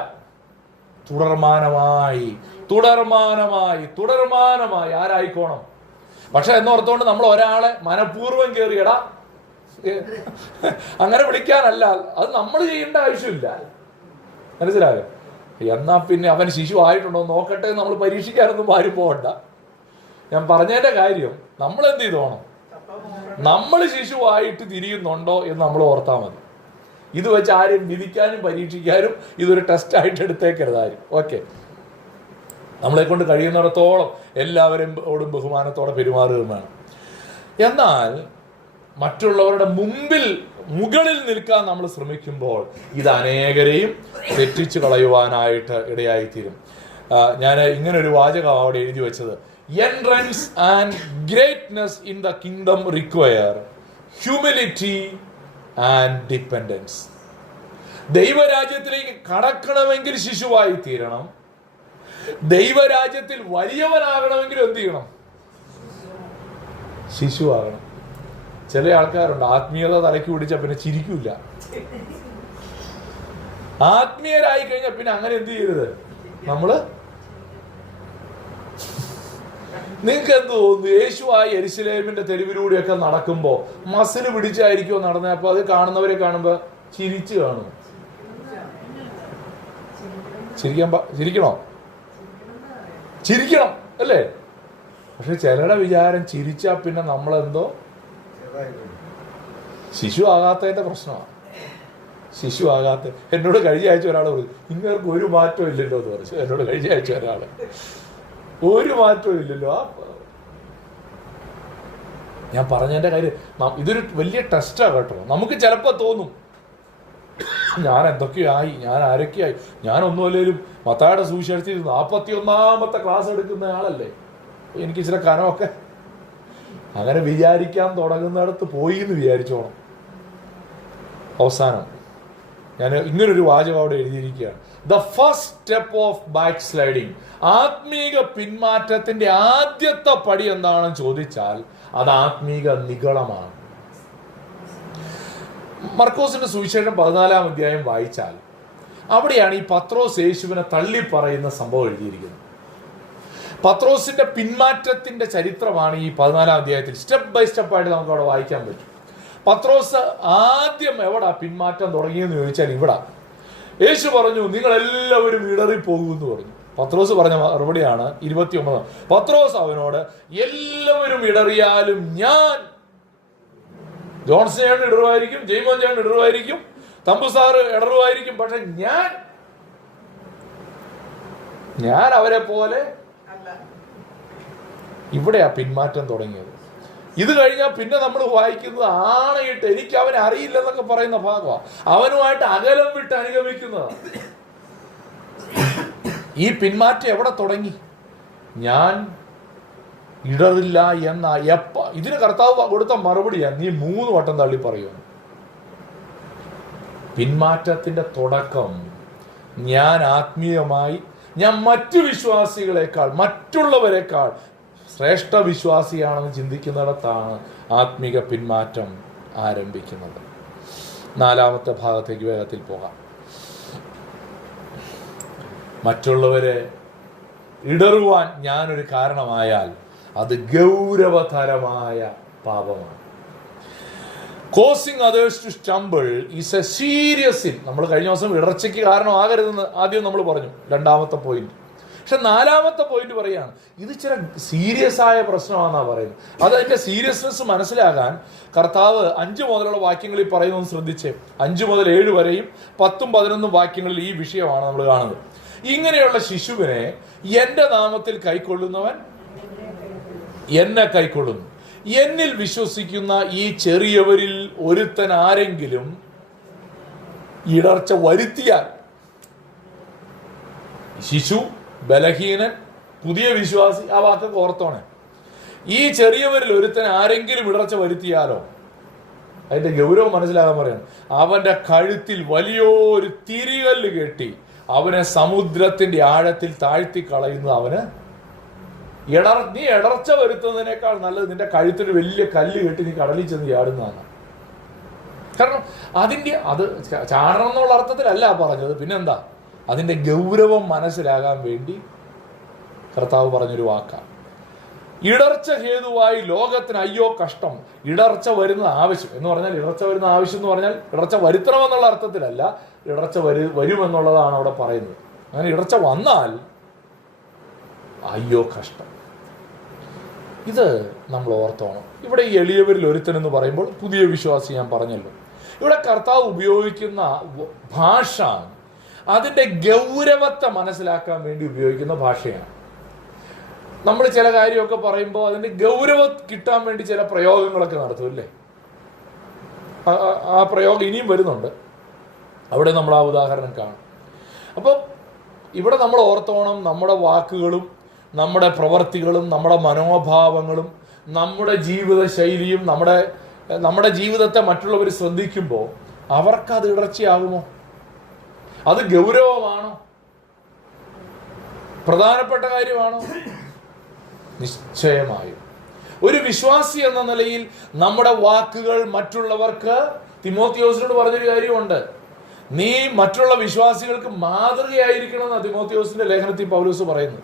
തുടർമാനമായി തുടർമാനമായി തുടർമാനമായി ആരായിക്കോണം. പക്ഷെ എന്നോർത്തോണ്ട് നമ്മൾ ഒരാളെ മനഃപൂർവ്വം കയറിയടാ അങ്ങനെ വിളിക്കാനല്ല, അത് നമ്മൾ ചെയ്യേണ്ട ആവശ്യമില്ല. മനസ്സിലായോ? എന്നാ പിന്നെ അവൻ ശിശു ആയിട്ടുണ്ടോ നോക്കട്ടെ, നമ്മൾ പരീക്ഷിക്കാനൊന്നും ആരും പോകണ്ട. ഞാൻ പറഞ്ഞതിന്റെ കാര്യം, നമ്മൾ എന്ത് ചെയ്തോണം? നമ്മൾ ശിശുവായിട്ട് തിരിയുന്നുണ്ടോ എന്ന് നമ്മൾ ഓർത്താൽ മതി. ഇത് വെച്ച് ആരും വിധിക്കാനും പരീക്ഷിക്കാനും ഇതൊരു ടെസ്റ്റായിട്ട് എടുത്തേക്കരുത് ആരും. ഓക്കെ, നമ്മളെ കൊണ്ട് കഴിയുന്നിടത്തോളം എല്ലാവരും ഓടും ബഹുമാനത്തോടെ പെരുമാറുകയും വേണം. എന്നാൽ മറ്റുള്ളവരുടെ മുകളിൽ നിൽക്കാൻ നമ്മൾ ശ്രമിക്കുമ്പോൾ ഇത് അനേകരെയും തെറ്റിച്ചു കളയുവാനായിട്ട് ഇടയായിത്തീരും. ഞാൻ ഇങ്ങനൊരു വാചകം അവിടെ എഴുതി വെച്ചത്: entrance and greatness in the kingdom require humility and dependence. ദൈവരാജ്യത്തിലേക്ക് കടക്കണമെങ്കിൽ ശിശുവായി തീരണം. ദൈവരാജ്യത്തിൽ വലിയവനാകണമെങ്കിൽ എന്ത് ചെയ്യണം? ശിശുവാകണം. ചില ആൾക്കാരുണ്ട് ആത്മീയത തലയ്ക്ക് പിടിച്ചാൽ പിന്നെ ചിരിക്കൂല. ആത്മീയരായി കഴിഞ്ഞാൽ പിന്നെ അങ്ങനെ എന്ത് ചെയ്യരുത്. നിങ്ങൾക്ക് എന്ത് തോന്നുന്നു? യേശുവായി യെരുശലേമിന്റെ തെരുവിലൂടെയൊക്കെ നടക്കുമ്പോ മസിൽ പിടിച്ചായിരിക്കുമോ നടന്നത്? അപ്പൊ അത് കാണുന്നവരെ കാണുമ്പോ ചിരിച്ചു കാണും. ചിരിക്കണോ? ചിരിക്കണം അല്ലേ? പക്ഷെ ചിലരുടെ വിചാരം ചിരിച്ചാ പിന്നെ നമ്മളെന്തോ ശിശു ആകാത്തതിന്റെ പ്രശ്നമാണ്. ശിശു ആകാത്ത എന്നോട് കഴിഞ്ഞ ആഴ്ച ഒരാൾ പറഞ്ഞു, ഇങ്ങേർക്ക് ഒരു മാറ്റവും ഇല്ലല്ലോ എന്ന് പറഞ്ഞു. എന്നോട് കഴിഞ്ഞ ആഴ്ച ഒരാള്, ഒരു മാറ്റവും ഇല്ലല്ലോ. ഞാൻ പറഞ്ഞതിന്റെ കാര്യം, ഇതൊരു വലിയ ടെസ്റ്റാണ് കേട്ടോ. നമുക്ക് ചിലപ്പോ തോന്നും ഞാൻ എന്തൊക്കെയായി, ഞാൻ ആരൊക്കെയായി, ഞാനൊന്നുമല്ലേലും മത്തായിയുടെ സുവിശേഷത്തിൽ 41ാമത്തെ ക്ലാസ് എടുക്കുന്ന ആളല്ലേ, എനിക്ക് ചില കനമൊക്കെ. അങ്ങനെ വിചാരിക്കാൻ തുടങ്ങുന്നിടത്ത് പോയി എന്ന് വിചാരിച്ചോണം. അവസാനം ഞാൻ ഇങ്ങനൊരു വാചകം അവിടെ എഴുതിയിരിക്കുകയാണ്: the first step of backsliding. ആത്മീക പിന്മാറ്റത്തിന്റെ ആദ്യത്തെ പടി എന്താണെന്ന് ചോദിച്ചാൽ അത് ആത്മീക നിഗളമാണ്. മർക്കോസിന്റെ സുവിശേഷം 14-ാം അധ്യായം വായിച്ചാൽ അവിടെയാണ് ഈ പത്രോസ് യേശുവിനെ തള്ളി പറയുന്ന സംഭവം എഴുതിയിരിക്കുന്നത്. പത്രോസിന്റെ പിന്മാറ്റത്തിന്റെ ചരിത്രമാണ് ഈ 14-ാം അധ്യായത്തിൽ സ്റ്റെപ്പ് ബൈ സ്റ്റെപ്പായിട്ട് നമുക്ക് അവിടെ വായിക്കാൻ പറ്റും. പത്രോസ് ആദ്യം എവിടാ പിന്മാറ്റം തുടങ്ങിയെന്ന് ചോദിച്ചാൽ ഇവിടെ. യേശു പറഞ്ഞു, നിങ്ങൾ എല്ലാവരും ഇടറിപ്പോകുമെന്ന് പറഞ്ഞു. പത്രോസ് പറഞ്ഞ മറുപടിയാണ് 29. പത്രോസ് അവനോട്, എല്ലാവരും ഇടറിയാലും ഞാൻ, ജോൺസൺ ചേട്ടൻ ഇടറുമായിരിക്കും, ജെയ്മോൻ ചേട്ടൻ ഇടറുമായിരിക്കും, തമ്പുസാറ് ഇടറുമായിരിക്കും, പക്ഷെ ഞാൻ അവരെ പോലെ. ഇവിടെയാ പിന്മാറ്റം തുടങ്ങിയത്. ഇത് കഴിഞ്ഞാൽ പിന്നെ നമ്മൾ വായിക്കുന്നത് ആണയിട്ട് എനിക്ക് അവനെ അറിയില്ലെന്നൊക്കെ പറയുന്ന ഭാഗമാണ്. അവനുമായിട്ട് അകലം വിട്ട് അനുഗമിക്കുന്നതാണ്. ഈ പിന്മാറ്റം എവിടെ തുടങ്ങി? ഞാൻ ഇടറില്ല എന്ന ഇതിന് കർത്താവ് കൊടുത്ത മറുപടിയാണ്, നീ 3 വട്ടം തള്ളി പറയുന്നു. പിന്മാറ്റത്തിന്റെ തുടക്കം ഞാൻ ആത്മീയമായി, ഞാൻ മറ്റു വിശ്വാസികളെക്കാൾ, മറ്റുള്ളവരെക്കാൾ ശ്രേഷ്ഠ വിശ്വാസിയാണെന്ന് ചിന്തിക്കുന്നിടത്താണ് ആത്മീക പിന്മാറ്റം ആരംഭിക്കുന്നത്. 4-ാമത്തെ ഭാഗത്തേക്ക് വേഗത്തിൽ പോകാം. മറ്റുള്ളവരെ ഇടറുവാൻ ഞാനൊരു കാരണമായാൽ അത് ഗൗരവതരമായ പാപമാണ്. Causing others to stumble is a serious sin. നമ്മൾ കഴിഞ്ഞ ദിവസം ഇടർച്ചയ്ക്ക് കാരണമാകരുതെന്ന് ആദ്യം നമ്മൾ പറഞ്ഞു, 2-ാമത്തെ പോയിന്റ്. പക്ഷെ 4-ാമത്തെ പോയിന്റ് പറയാണ്, ഇത് ചില സീരിയസ് ആയ പ്രശ്നമാണെന്നാണ് പറയുന്നത്. അതിന്റെ സീരിയസ്നെസ് മനസ്സിലാകാൻ കർത്താവ് 5 മുതലുള്ള വാക്യങ്ങളിൽ പറയുന്നത് ശ്രദ്ധിച്ച്. 5 മുതൽ 7 വരെയും 10ഉം 11ഉം വാക്യങ്ങളിൽ ഈ വിഷയമാണ് നമ്മൾ കാണുന്നത്. ഇങ്ങനെയുള്ള ശിശുവിനെ എന്റെ നാമത്തിൽ കൈക്കൊള്ളുന്നവൻ എന്നെ കൈക്കൊള്ളുന്നു. എന്നിൽ വിശ്വസിക്കുന്ന ഈ ചെറിയവരിൽ ഒരുത്തൻ ആരെങ്കിലും ഇടർച്ച വരുത്തിയാൽ, ശിശു, ബലഹീനൻ, പുതിയ വിശ്വാസി, ആ വാക്കൊക്കെ ഓർത്തോണേ. ഈ ചെറിയവരിൽ ഒരുത്തൻ ആരെങ്കിലും ഇടർച്ച വരുത്തിയാലോ, അതിന്റെ ഗൗരവം മനസ്സിലാകാൻ പറയാണ്, അവന്റെ കഴുത്തിൽ വലിയൊരു തിരികല്ല് കെട്ടി അവനെ സമുദ്രത്തിന്റെ ആഴത്തിൽ താഴ്ത്തി കളയുന്നത് അവന് നീ ഇടർച്ച വരുത്തുന്നതിനേക്കാൾ നല്ലത് നിന്റെ കഴുത്തിൽ വലിയ കല്ല് കെട്ടി നീ കടലിൽ ചെന്ന് ചാടുന്നതാണ്. കാരണം അത് ചാടണം എന്നുള്ള അർത്ഥത്തിലല്ല പറഞ്ഞത്. പിന്നെന്താ, അതിന്റെ ഗൗരവം മനസ്സിലാകാൻ വേണ്ടി കർത്താവ് പറഞ്ഞൊരു വാക്കാണ്. ഇടർച്ച ഹേതുവായി ലോകത്തിന് അയ്യോ കഷ്ടം. ഇടർച്ച വരുന്ന ആവശ്യം എന്ന് പറഞ്ഞാൽ, ഇടർച്ച വരുത്തണമെന്നുള്ള അർത്ഥത്തിലല്ല, ഇടർച്ച വരുമെന്നുള്ളതാണ് അവിടെ പറയുന്നത്. അങ്ങനെ ഇടർച്ച വന്നാൽ അയ്യോ കഷ്ടം. ഇത് നമ്മൾ ഓർത്തോണം. ഇവിടെ ഈ എളിയവരിൽ ഒരുത്തൻ എന്ന് പറയുമ്പോൾ പുതിയ വിശ്വാസി ഞാൻ പറഞ്ഞല്ലോ. ഇവിടെ കർത്താവ് ഉപയോഗിക്കുന്ന ഭാഷ അതിന്റെ ഗൗരവത്തെ മനസ്സിലാക്കാൻ വേണ്ടി ഉപയോഗിക്കുന്ന ഭാഷയാണ്. നമ്മൾ ചില കാര്യമൊക്കെ പറയുമ്പോൾ അതിന്റെ ഗൗരവം കിട്ടാൻ വേണ്ടി ചില പ്രയോഗങ്ങളൊക്കെ നടത്തും, അല്ലേ? ആ പ്രയോഗം ഇനിയും വരുന്നുണ്ട്. അവിടെ നമ്മൾ ആ ഉദാഹരണം കാണും. അപ്പോൾ ഇവിടെ നമ്മൾ ഓർത്തോണം, നമ്മുടെ വാക്കുകളും നമ്മുടെ പ്രവർത്തികളും നമ്മുടെ മനോഭാവങ്ങളും നമ്മുടെ ജീവിത ശൈലിയും നമ്മുടെ ജീവിതത്തെ മറ്റുള്ളവർ ശ്രദ്ധിക്കുമ്പോൾ അവർക്കത് ഇടർച്ചയാകുമോ? അത് ഗൗരവമാണോ? പ്രധാനപ്പെട്ട കാര്യമാണോ? നിശ്ചയമായും. ഒരു വിശ്വാസി എന്ന നിലയിൽ നമ്മുടെ വാക്കുകൾ മറ്റുള്ളവർക്ക്, തിമോത്തിയോസിനോട് പറഞ്ഞൊരു കാര്യമുണ്ട്, നീ മറ്റുള്ള വിശ്വാസികൾക്ക് മാതൃകയായിരിക്കണമെന്ന് തിമോത്തിയോസിന്റെ ലേഖനത്തിൽ പൗലോസ് പറയുന്നു.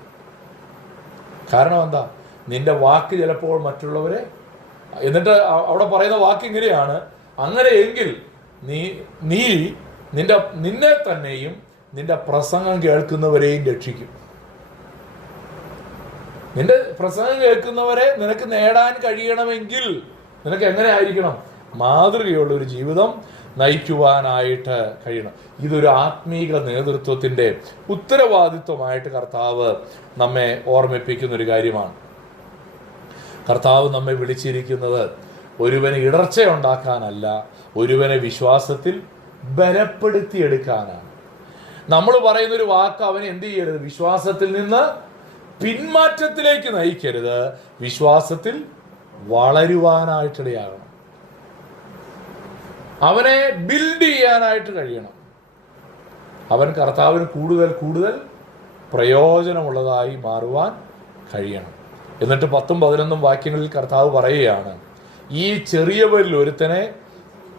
കാരണം എന്താ? നിന്റെ വാക്ക് ചിലപ്പോൾ മറ്റുള്ളവരെ, എന്നിട്ട് അവിടെ പറയുന്ന വാക്ക് ഇങ്ങനെയാണ്, അങ്ങനെയെങ്കിൽ നീ നിന്നെ തന്നെയും നിന്റെ പ്രസംഗം കേൾക്കുന്നവരെയും രക്ഷിക്കും. നിന്റെ പ്രസംഗം കേൾക്കുന്നവരെ നിനക്ക് നേടാൻ കഴിയണമെങ്കിൽ നിനക്ക് എങ്ങനെ ആയിരിക്കണം? മാതൃകയുള്ള ഒരു ജീവിതം നയിക്കുവാനായിട്ട് കഴിയണം. ഇതൊരു ആത്മീക നേതൃത്വത്തിന്റെ ഉത്തരവാദിത്വമായിട്ട് കർത്താവ് നമ്മെ ഓർമ്മിപ്പിക്കുന്ന ഒരു കാര്യമാണ്. കർത്താവ് നമ്മെ വിളിച്ചിരിക്കുന്നത് ഒരുവന് ഇടർച്ചയുണ്ടാക്കാനല്ല, ഒരുവനെ വിശ്വാസത്തിൽ ബലപ്പെടുത്തിയെടുക്കാനാണ്. നമ്മൾ പറയുന്നൊരു വാക്ക് അവനെ എന്ത് ചെയ്യരുത്? വിശ്വാസത്തിൽ നിന്ന് പിന്മാറ്റത്തിലേക്ക് നയിക്കരുത്, വിശ്വാസത്തിൽ വളരുവാനായിട്ടിടയാകണം. അവനെ ബിൽഡ് ചെയ്യാനായിട്ട് കഴിയണം. അവൻ കർത്താവിന് കൂടുതൽ കൂടുതൽ പ്രയോജനമുള്ളതായി മാറുവാൻ കഴിയണം. എന്നിട്ട് 10-11 വാക്യങ്ങളിൽ കർത്താവ് പറയുകയാണ്, ഈ ചെറിയവരിൽ ഒരുത്തനെ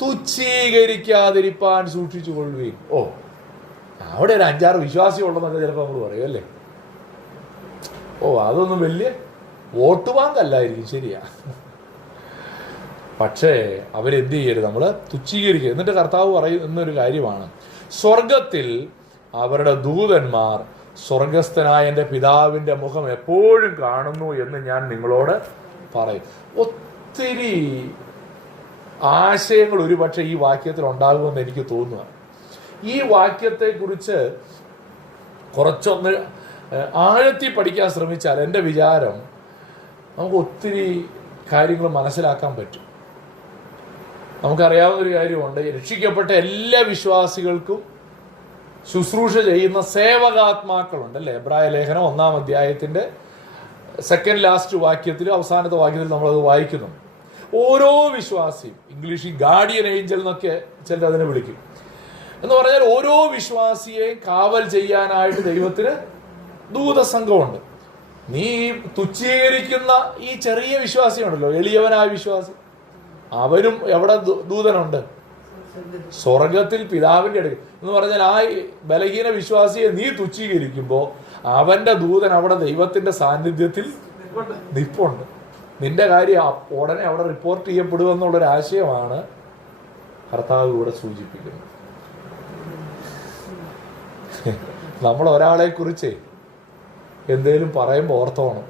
തുച്ഛീകരിക്കാതിരിപ്പാൻ സൂക്ഷിച്ചു കൊള്ളുകയും. അവിടെ ഒരു 5-6 വിശ്വാസം ഉള്ളതെന്നൊക്കെ ചിലപ്പോൾ നമ്മൾ പറയും അല്ലേ. അതൊന്നും വലിയ വോട്ട് ബാങ്കല്ലായിരിക്കും, ശരിയാ. പക്ഷേ അവരെന്ത് ചെയ്യരുത്? നമ്മൾ തുച്ഛീകരിക്കുക. എന്നിട്ട് കർത്താവ് പറയുന്നൊരു കാര്യമാണ്, സ്വർഗത്തിൽ അവരുടെ ദൂതന്മാർ സ്വർഗസ്ഥനായ എൻ്റെ പിതാവിൻ്റെ മുഖം എപ്പോഴും കാണുന്നു എന്ന് ഞാൻ നിങ്ങളോട് പറയും. ഒത്തിരി ആശയങ്ങൾ ഒരുപക്ഷെ ഈ വാക്യത്തിൽ ഉണ്ടാകുമെന്ന് എനിക്ക് തോന്നുക. ഈ വാക്യത്തെക്കുറിച്ച് കുറച്ചൊന്ന് ആഴത്തിൽ പഠിക്കാൻ ശ്രമിച്ചാൽ എൻ്റെ വിചാരം നമുക്ക് ഒത്തിരി കാര്യങ്ങൾ മനസ്സിലാക്കാൻ പറ്റും. നമുക്കറിയാവുന്നൊരു കാര്യമുണ്ട്, രക്ഷിക്കപ്പെട്ട എല്ലാ വിശ്വാസികൾക്കും ശുശ്രൂഷ ചെയ്യുന്ന സേവകാത്മാക്കളുണ്ട് അല്ലേ. എബ്രായ ലേഖനം 1-ാം അധ്യായത്തിൻ്റെ സെക്കൻഡ് ലാസ്റ്റ് വാക്യത്തിൽ, അവസാനത്തെ വാക്യത്തിൽ നമ്മളത് വായിക്കുന്നു. ഓരോ വിശ്വാസിയും, ഇംഗ്ലീഷിൽ ഗാർഡിയൻ ഏഞ്ചൽ എന്നൊക്കെ ചിലർ അതിനെ വിളിക്കും. എന്ന് പറഞ്ഞാൽ ഓരോ വിശ്വാസിയെയും കാവൽ ചെയ്യാനായിട്ട് ദൈവത്തിന് ദൂതസംഘമുണ്ട്. നീ തുച്ഛീകരിക്കുന്ന ഈ ചെറിയ വിശ്വാസിയുണ്ടല്ലോ, എളിയവനായ വിശ്വാസി, അവനും എവിടെ ദൂതനുണ്ട്? സ്വർഗത്തിൽ പിതാവിൻ്റെ അടുക്കൽ. എന്ന് പറഞ്ഞാൽ ആ ബലഹീന വിശ്വാസിയെ നീ തുച്ഛീകരിക്കുമ്പോൾ അവന്റെ ദൂതൻ അവിടെ ദൈവത്തിന്റെ സാന്നിധ്യത്തിൽ നിപ്പുണ്ട്. നിന്റെ കാര്യം ഉടനെ അവിടെ റിപ്പോർട്ട് ചെയ്യപ്പെടുമെന്നുള്ളൊരു ആശയമാണ് കർത്താവ് ഇവിടെ സൂചിപ്പിക്കുന്നത്. നമ്മൾ ഒരാളെ കുറിച്ച് എന്തേലും പറയുമ്പോൾ ഓർത്തോണം,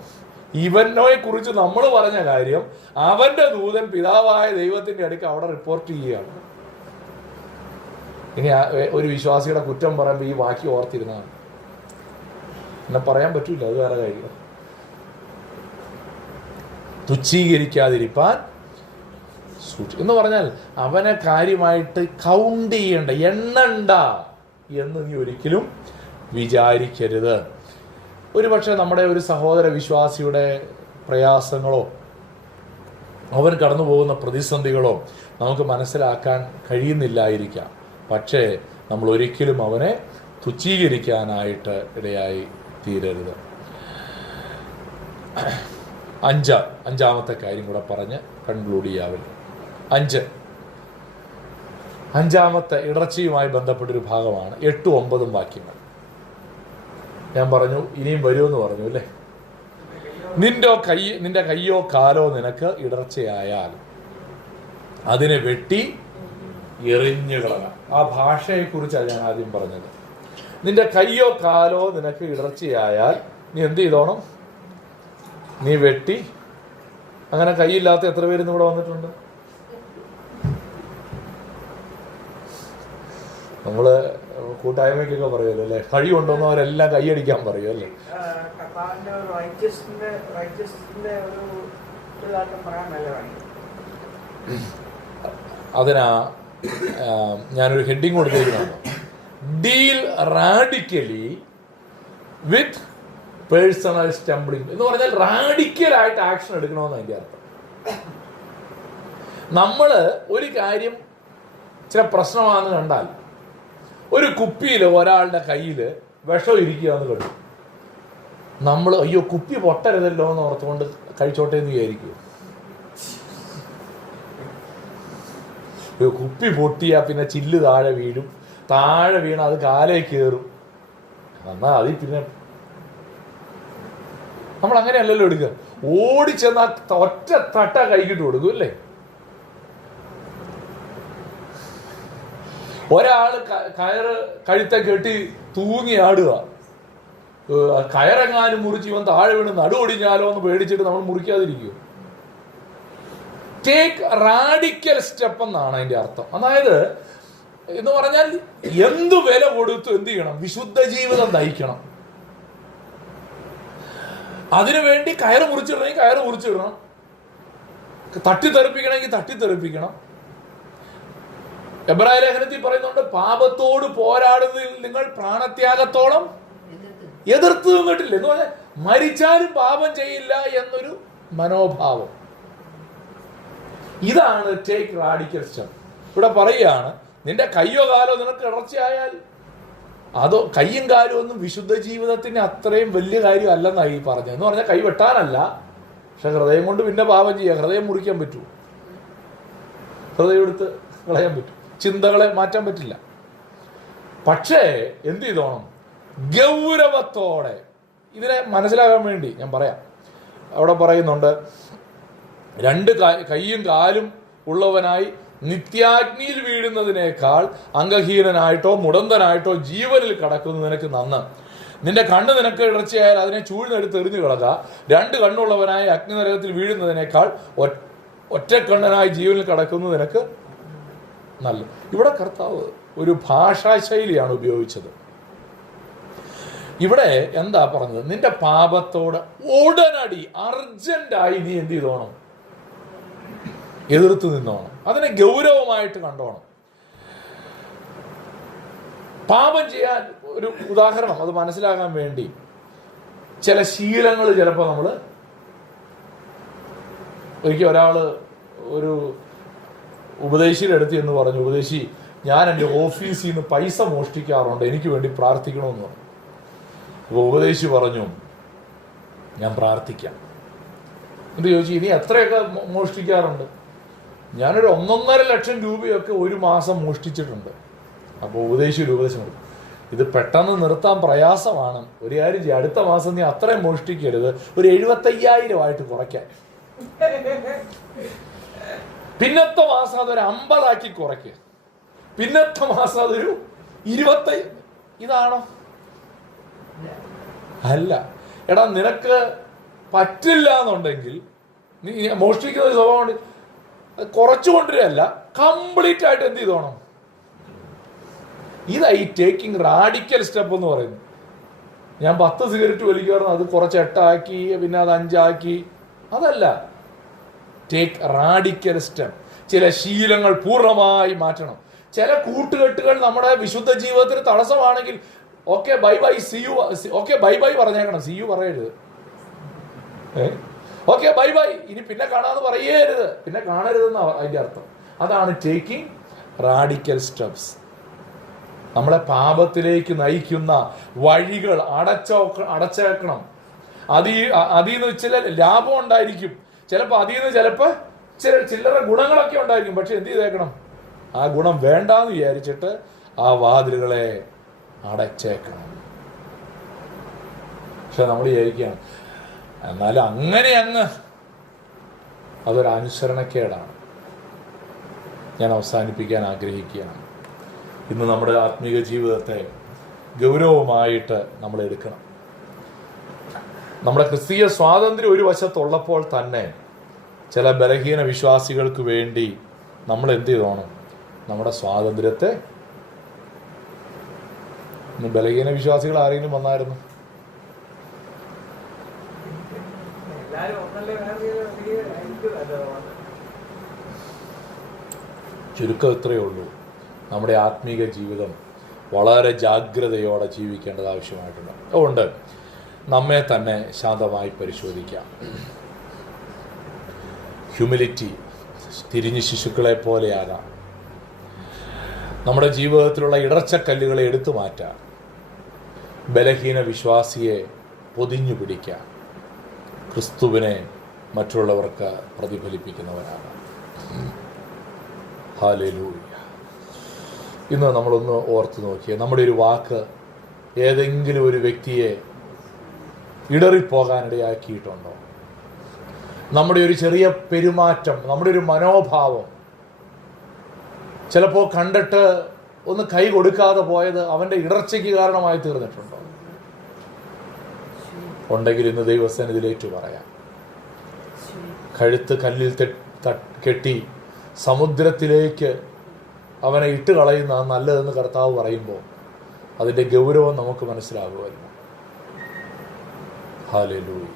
ഇവനെ കുറിച്ച് നമ്മൾ പറഞ്ഞ കാര്യം അവന്റെ ദൂതൻ പിതാവായ ദൈവത്തിന്റെ അടുക്ക് അവിടെ റിപ്പോർട്ട് ചെയ്യുകയാണ്. ഇനി ഒരു വിശ്വാസിയുടെ കുറ്റം പറയുമ്പോൾ ഈ വാക്യം ഓർത്തിരുന്നാണ്, എന്നെ പറയാൻ പറ്റൂല, അത് വേറെ കാര്യം. തുച്ഛീകരിക്കാതിരിപ്പാൻ എന്ന് പറഞ്ഞാൽ അവനെ കാര്യമായിട്ട് കൗണ്ട് ചെയ്യണ്ട, എണ്ണണ്ട എന്ന് നീ ഒരിക്കലും വിചാരിക്കരുത്. ഒരുപക്ഷെ നമ്മുടെ ഒരു സഹോദര വിശ്വാസിയുടെ പ്രയാസങ്ങളോ അവൻ കടന്നു പോകുന്ന പ്രതിസന്ധികളോ നമുക്ക് മനസ്സിലാക്കാൻ കഴിയുന്നില്ലായിരിക്കാം. പക്ഷേ നമ്മൾ ഒരിക്കലും അവനെ തുച്ഛീകരിക്കാനായിട്ട് ഇടയായി തീരരുത്. അഞ്ചാമത്തെ കാര്യം കൂടെ പറഞ്ഞ് കൺക്ലൂഡ് ചെയ്യാവില്ല. അഞ്ചാമത്തെ ഇടർച്ചയുമായി ബന്ധപ്പെട്ടൊരു ഭാഗമാണ് 8-9 വാക്യങ്ങൾ. ഞാൻ പറഞ്ഞു ഇനിയും വരുമെന്ന് പറഞ്ഞു അല്ലേ. നിന്റെ കയ്യോ കാലോ നിനക്ക് ഇടർച്ചയായാൽ അതിനെ വെട്ടി എറിഞ്ഞു കളക. ആ ഭാഷയെക്കുറിച്ചാണ് ഞാൻ ആദ്യം പറഞ്ഞത്. നിന്റെ കയ്യോ കാലോ നിനക്ക് ഇടർച്ചയായാൽ നീ എന്ത് ചെയ്തോണം? നീ വെട്ടി. അങ്ങനെ കൈയില്ലാത്ത എത്ര പേര് ഇവിടെ വന്നിട്ടുണ്ട്? നമ്മള് കൂട്ടായ്മയ്ക്കൊക്കെ പറയുമല്ലോ അല്ലേ, കഴി കൊണ്ടുവന്ന് അവരെല്ലാം കൈയടിക്കാൻ പറയും അല്ലേ. അതിനാ ഞാനൊരു ഹെഡിങ് കൊടുത്തിരിക്കുന്നുണ്ട്, ഡീൽ റാഡിക്കലി വിത്ത് പേഴ്സണൽ സ്റ്റംബ്ലിംഗ് എന്ന് പറഞ്ഞാൽ റാഡിക്കലായിട്ട് ആക്ഷൻ എടുക്കണമെന്ന് അതിൻ്റെ അർത്ഥം. നമ്മൾ ഒരു കാര്യം ചില പ്രശ്നമാണെന്ന് കണ്ടാൽ, ഒരു കുപ്പിയിൽ ഒരാളുടെ കയ്യിൽ വിഷം ഇരിക്കുക എന്ന് കണ്ടു, നമ്മൾ അയ്യോ കുപ്പി പൊട്ടരുതല്ലോ എന്ന് ഓർത്തുകൊണ്ട് കഴിച്ചോട്ടെ എന്ന് വിചാരിക്കും. കുപ്പി പൊട്ടിയാൽ പിന്നെ ചില്ല് താഴെ വീഴും, താഴെ വീണ അത് കാലേ കയറും, എന്നാൽ അതിൽ പിന്നെ നമ്മൾ അങ്ങനെയല്ലല്ലോ എടുക്കുക. ഓടിച്ചെന്നാ ഒറ്റ തട്ട കൈകിട്ട് കൊടുക്കും അല്ലേ. ഒരാൾ കയറ് കഴുത്തെ കെട്ടി തൂങ്ങി ആടുക, കയറെങ്ങാനും മുറിച്ച് ഇവൻ താഴെ വീണ് നടുവൊടിഞ്ഞാലോ എന്ന് പേടിച്ചിട്ട് നമ്മൾ മുറിക്കാതിരിക്കും. ടേക്ക് റാഡിക്കൽ സ്റ്റെപ്പ് എന്നാണ് അതിന്റെ അർത്ഥം. അതായത് എന്ന് പറഞ്ഞാൽ എന്തു വില കൊടുത്തു എന്ത് ചെയ്യണം? വിശുദ്ധ ജീവിതം നയിക്കണം. അതിനുവേണ്ടി കയറ് മുറിച്ചിടണമെങ്കിൽ കയറ് മുറിച്ചിടണം, തട്ടിത്തെറിപ്പിക്കണമെങ്കിൽ തട്ടിത്തെറിപ്പിക്കണം. എബ്രായ ലേഖനത്തിൽ പറയുന്നുണ്ട്, പാപത്തോട് പോരാടുന്നതിൽ നിങ്ങൾ പ്രാണത്യാഗത്തോളം എതിർത്ത് നിന്നിട്ടില്ല എന്ന് പറഞ്ഞാൽ മരിച്ചാലും പാപം ചെയ്യില്ല എന്നൊരു മനോഭാവം. ഇതാണ് ടേക്ക് റാഡിക്കൽ സ്റ്റെപ്പ്. ഇവിടെ പറയുകയാണ്, നിന്റെ കയ്യോ കാലോ നിനക്ക് ഇടർച്ചയായാൽ അതോ കയ്യും കാലും ഒന്നും വിശുദ്ധ ജീവിതത്തിന് അത്രയും വലിയ കാര്യം അല്ലെന്നായി പറഞ്ഞത്. എന്ന് പറഞ്ഞാൽ കൈ വെട്ടാനല്ല, പക്ഷെ ഹൃദയം കൊണ്ട് പിന്നെ പാപം ചെയ്യുക. ഹൃദയം മുറിക്കാൻ പറ്റൂ? ഹൃദയം എടുത്ത് കളയാൻ പറ്റും, ചിന്തകളെ മാറ്റാൻ പറ്റില്ല. പക്ഷേ എന്ത് ചെയ്തോണം? ഗൗരവത്തോടെ ഇതിനെ മനസ്സിലാകാൻ വേണ്ടി ഞാൻ പറയാം. അവിടെ പറയുന്നുണ്ട്, രണ്ട് കൈയും കാലും ഉള്ളവനായി നിത്യാഗ്നിയിൽ വീഴുന്നതിനേക്കാൾ അംഗഹീനനായിട്ടോ മുടന്തനായിട്ടോ ജീവനിൽ കടക്കുന്നത് നിനക്ക് നന്ന്. നിന്റെ കണ്ണ് നിനക്ക് ഇടർച്ചയായാൽ അതിനെ ചൂഴ്ന്നെടുത്ത് എറിഞ്ഞു കളക. രണ്ട് കണ്ണുള്ളവനായി അഗ്നിനരകത്തിൽ വീഴുന്നതിനേക്കാൾ ഒറ്റക്കണ്ണനായി ജീവനിൽ കടക്കുന്നത് നിനക്ക് നല്ല. ഇവിടെ കർത്താവ് ഒരു ഭാഷാശൈലിയാണ് ഉപയോഗിച്ചത്. ഇവിടെ എന്താ പറഞ്ഞത്? നിന്റെ പാപത്തോട് ഉടനടി അർജന്റായി നീ എന്ത് ചെയ്തോണം? എതിർത്ത് നിന്നോണം. അതിനെ ഗൗരവമായിട്ട് കണ്ടോണം. പാപം ചെയ്യാൻ ഒരു ഉദാഹരണം അത് മനസ്സിലാകാൻ വേണ്ടി, ചില ശീലങ്ങൾ ചിലപ്പോൾ നമ്മൾ, ഒരിക്കൽ ഒരാള് ഒരു ഉപദേശിയുടെ അടുത്ത് എന്ന് പറഞ്ഞു, ഉപദേശി, ഞാൻ എൻ്റെ ഓഫീസിൽ നിന്ന് പൈസ മോഷ്ടിക്കാറുണ്ട്, എനിക്ക് വേണ്ടി പ്രാർത്ഥിക്കണമെന്ന് പറഞ്ഞു. അപ്പോൾ ഉപദേശി പറഞ്ഞു, ഞാൻ പ്രാർത്ഥിക്കാം. എന്നിട്ട് ചോദിച്ചു, ഇനി എത്രയൊക്കെ മോഷ്ടിക്കാറുണ്ട്? ഞാനൊരു 1.5 ലക്ഷം രൂപയൊക്കെ ഒരു മാസം മോഷ്ടിച്ചിട്ടുണ്ട്. അപ്പോൾ ഉപദേശി ഒരു ഉപദേശം കൊടുക്കും, ഇത് പെട്ടെന്ന് നിർത്താൻ പ്രയാസമാണ്, ഒരു കാര്യം ചെയ്യും, അടുത്ത മാസം നീ അത്രയും മോഷ്ടിക്കരുത്, ഒരു 75,000 കുറയ്ക്കാൻ. പിന്നത്തെ മാസം അതൊരു 50 കുറയ്ക്കുക, പിന്നത്തെ മാസം അതൊരു 20. ഇതാണോ? അല്ല. എടാ, നിനക്ക് പറ്റില്ല എന്നുണ്ടെങ്കിൽ നീ മോഷ്ടിക്കുന്ന ഒരു സ്വഭാവം കുറച്ചു കൊണ്ടുവരല്ല, കംപ്ലീറ്റ് ആയിട്ട് എന്ത് ചെയ്തോണം? ഇതായി ടേക്കിംഗ് റാഡിക്കൽ സ്റ്റെപ്പ് എന്ന് പറയുന്നത്. ഞാൻ 10 സിഗരറ്റ് വലിക്കുമായിരുന്നു, അത് കുറച്ച് 8 ആക്കി, പിന്നെ അത് 5 ആക്കി. അതല്ല ടേക്ക് റാഡിക്കൽ സ്റ്റെപ്പ്. ചില ശീലങ്ങൾ പൂർണ്ണമായി മാറ്റണം. ചില കൂട്ടുകെട്ടുകൾ നമ്മുടെ വിശുദ്ധ ജീവിതത്തിന് തടസ്സമാണെങ്കിൽ okay bye bye, see you, okay bye bye പറഞ്ഞേക്കണം, സി യു പറയരുത്. ഓക്കെ ബൈ ബൈ, ഇനി പിന്നെ കാണാന്ന് പറയരുത്, പിന്നെ കാണരുതെന്ന് അതിൻ്റെ അർത്ഥം. അതാണ് ടേക്കിംഗ് റാഡിക്കൽ സ്റ്റെപ്സ്. നമ്മളെ പാപത്തിലേക്ക് നയിക്കുന്ന വഴികൾ അടച്ചേക്കണം. അതിൽ നിന്ന് ചില ലാഭം ഉണ്ടായിരിക്കും, ചിലപ്പോൾ അതിൽ നിന്ന് ചിലപ്പോൾ ചില്ലറ ഗുണങ്ങളൊക്കെ ഉണ്ടായിരിക്കും. പക്ഷെ എന്ത് ചെയ്തേക്കണം? ആ ഗുണം വേണ്ടാന്ന് വിചാരിച്ചിട്ട് ആ വാതിലുകളെ അടച്ചേക്കണം. പക്ഷെ നമ്മൾ വിചാരിക്കുകയാണ്, എന്നാലും അങ്ങനെ അങ്ങ് അതൊരു അനുസരണക്കേടാണ്. ഞാൻ അവസാനിപ്പിക്കാൻ ആഗ്രഹിക്കുകയാണ്. ഇന്ന് നമ്മുടെ ആത്മീക ജീവിതത്തെ ഗൗരവമായിട്ട് നമ്മൾ എടുക്കണം. നമ്മുടെ ക്രിസ്തീയ സ്വാതന്ത്ര്യം ഒരു വശത്തുള്ളപ്പോൾ തന്നെ ചില ബലഹീന വിശ്വാസികൾക്ക് വേണ്ടി നമ്മൾ എന്ത് ചെയ്തോണം? നമ്മുടെ സ്വാതന്ത്ര്യത്തെ. ഇന്ന് ബലഹീന വിശ്വാസികൾ ആരെങ്കിലും വന്നായിരുന്നു? ചുരുക്കം ഇത്രയേ ഉള്ളൂ. നമ്മുടെ ആത്മീക ജീവിതം വളരെ ജാഗ്രതയോടെ ജീവിക്കേണ്ടത് ആവശ്യമായിട്ടുണ്ട്. അതുകൊണ്ട് നമ്മെ തന്നെ ശാന്തമായി പരിശോധിക്കാം. ഹ്യൂമിലിറ്റി, തിരിഞ്ഞ് ശിശുക്കളെ പോലെയാകാം. നമ്മുടെ ജീവിതത്തിലുള്ള ഇടർച്ചക്കല്ലുകളെ എടുത്തു മാറ്റാം. ബലഹീന വിശ്വാസിയെ പൊതിഞ്ഞു പിടിക്കാം. ക്രിസ്തുവിനെ മറ്റുള്ളവർക്ക് പ്രതിഫലിപ്പിക്കുന്നവരാകാം. ഹല്ലേലൂയ. ഇന്ന് നമ്മളൊന്ന് ഓർത്ത് നോക്കിയേ, നമ്മുടെ ഒരു വാക്ക് ഏതെങ്കിലും ഒരു വ്യക്തിയെ ഇടറിപ്പോകാനിടയാക്കിയിട്ടുണ്ടോ? നമ്മുടെ ഒരു ചെറിയ പെരുമാറ്റം, നമ്മുടെ ഒരു മനോഭാവം ചിലപ്പോൾ കണ്ടിട്ട് ഒന്ന് കൈ കൊടുക്കാതെ പോയത് അവൻ്റെ ഇടർച്ചയ്ക്ക് കാരണമായി തീർന്നിട്ടുണ്ടോ? ഉണ്ടെങ്കിൽ ഇന്ന് ദൈവസന്നിധിയിലേറ്റു പറയാം. കഴുത്ത് കല്ലിൽ കെട്ടി സമുദ്രത്തിലേക്ക് അവനെ ഇട്ട് കളയുന്ന നല്ലതെന്ന് കർത്താവ് പറയുമ്പോൾ അതിൻ്റെ ഗൗരവം നമുക്ക് മനസ്സിലാകുമല്ലോ. ഹല്ലേലൂയ.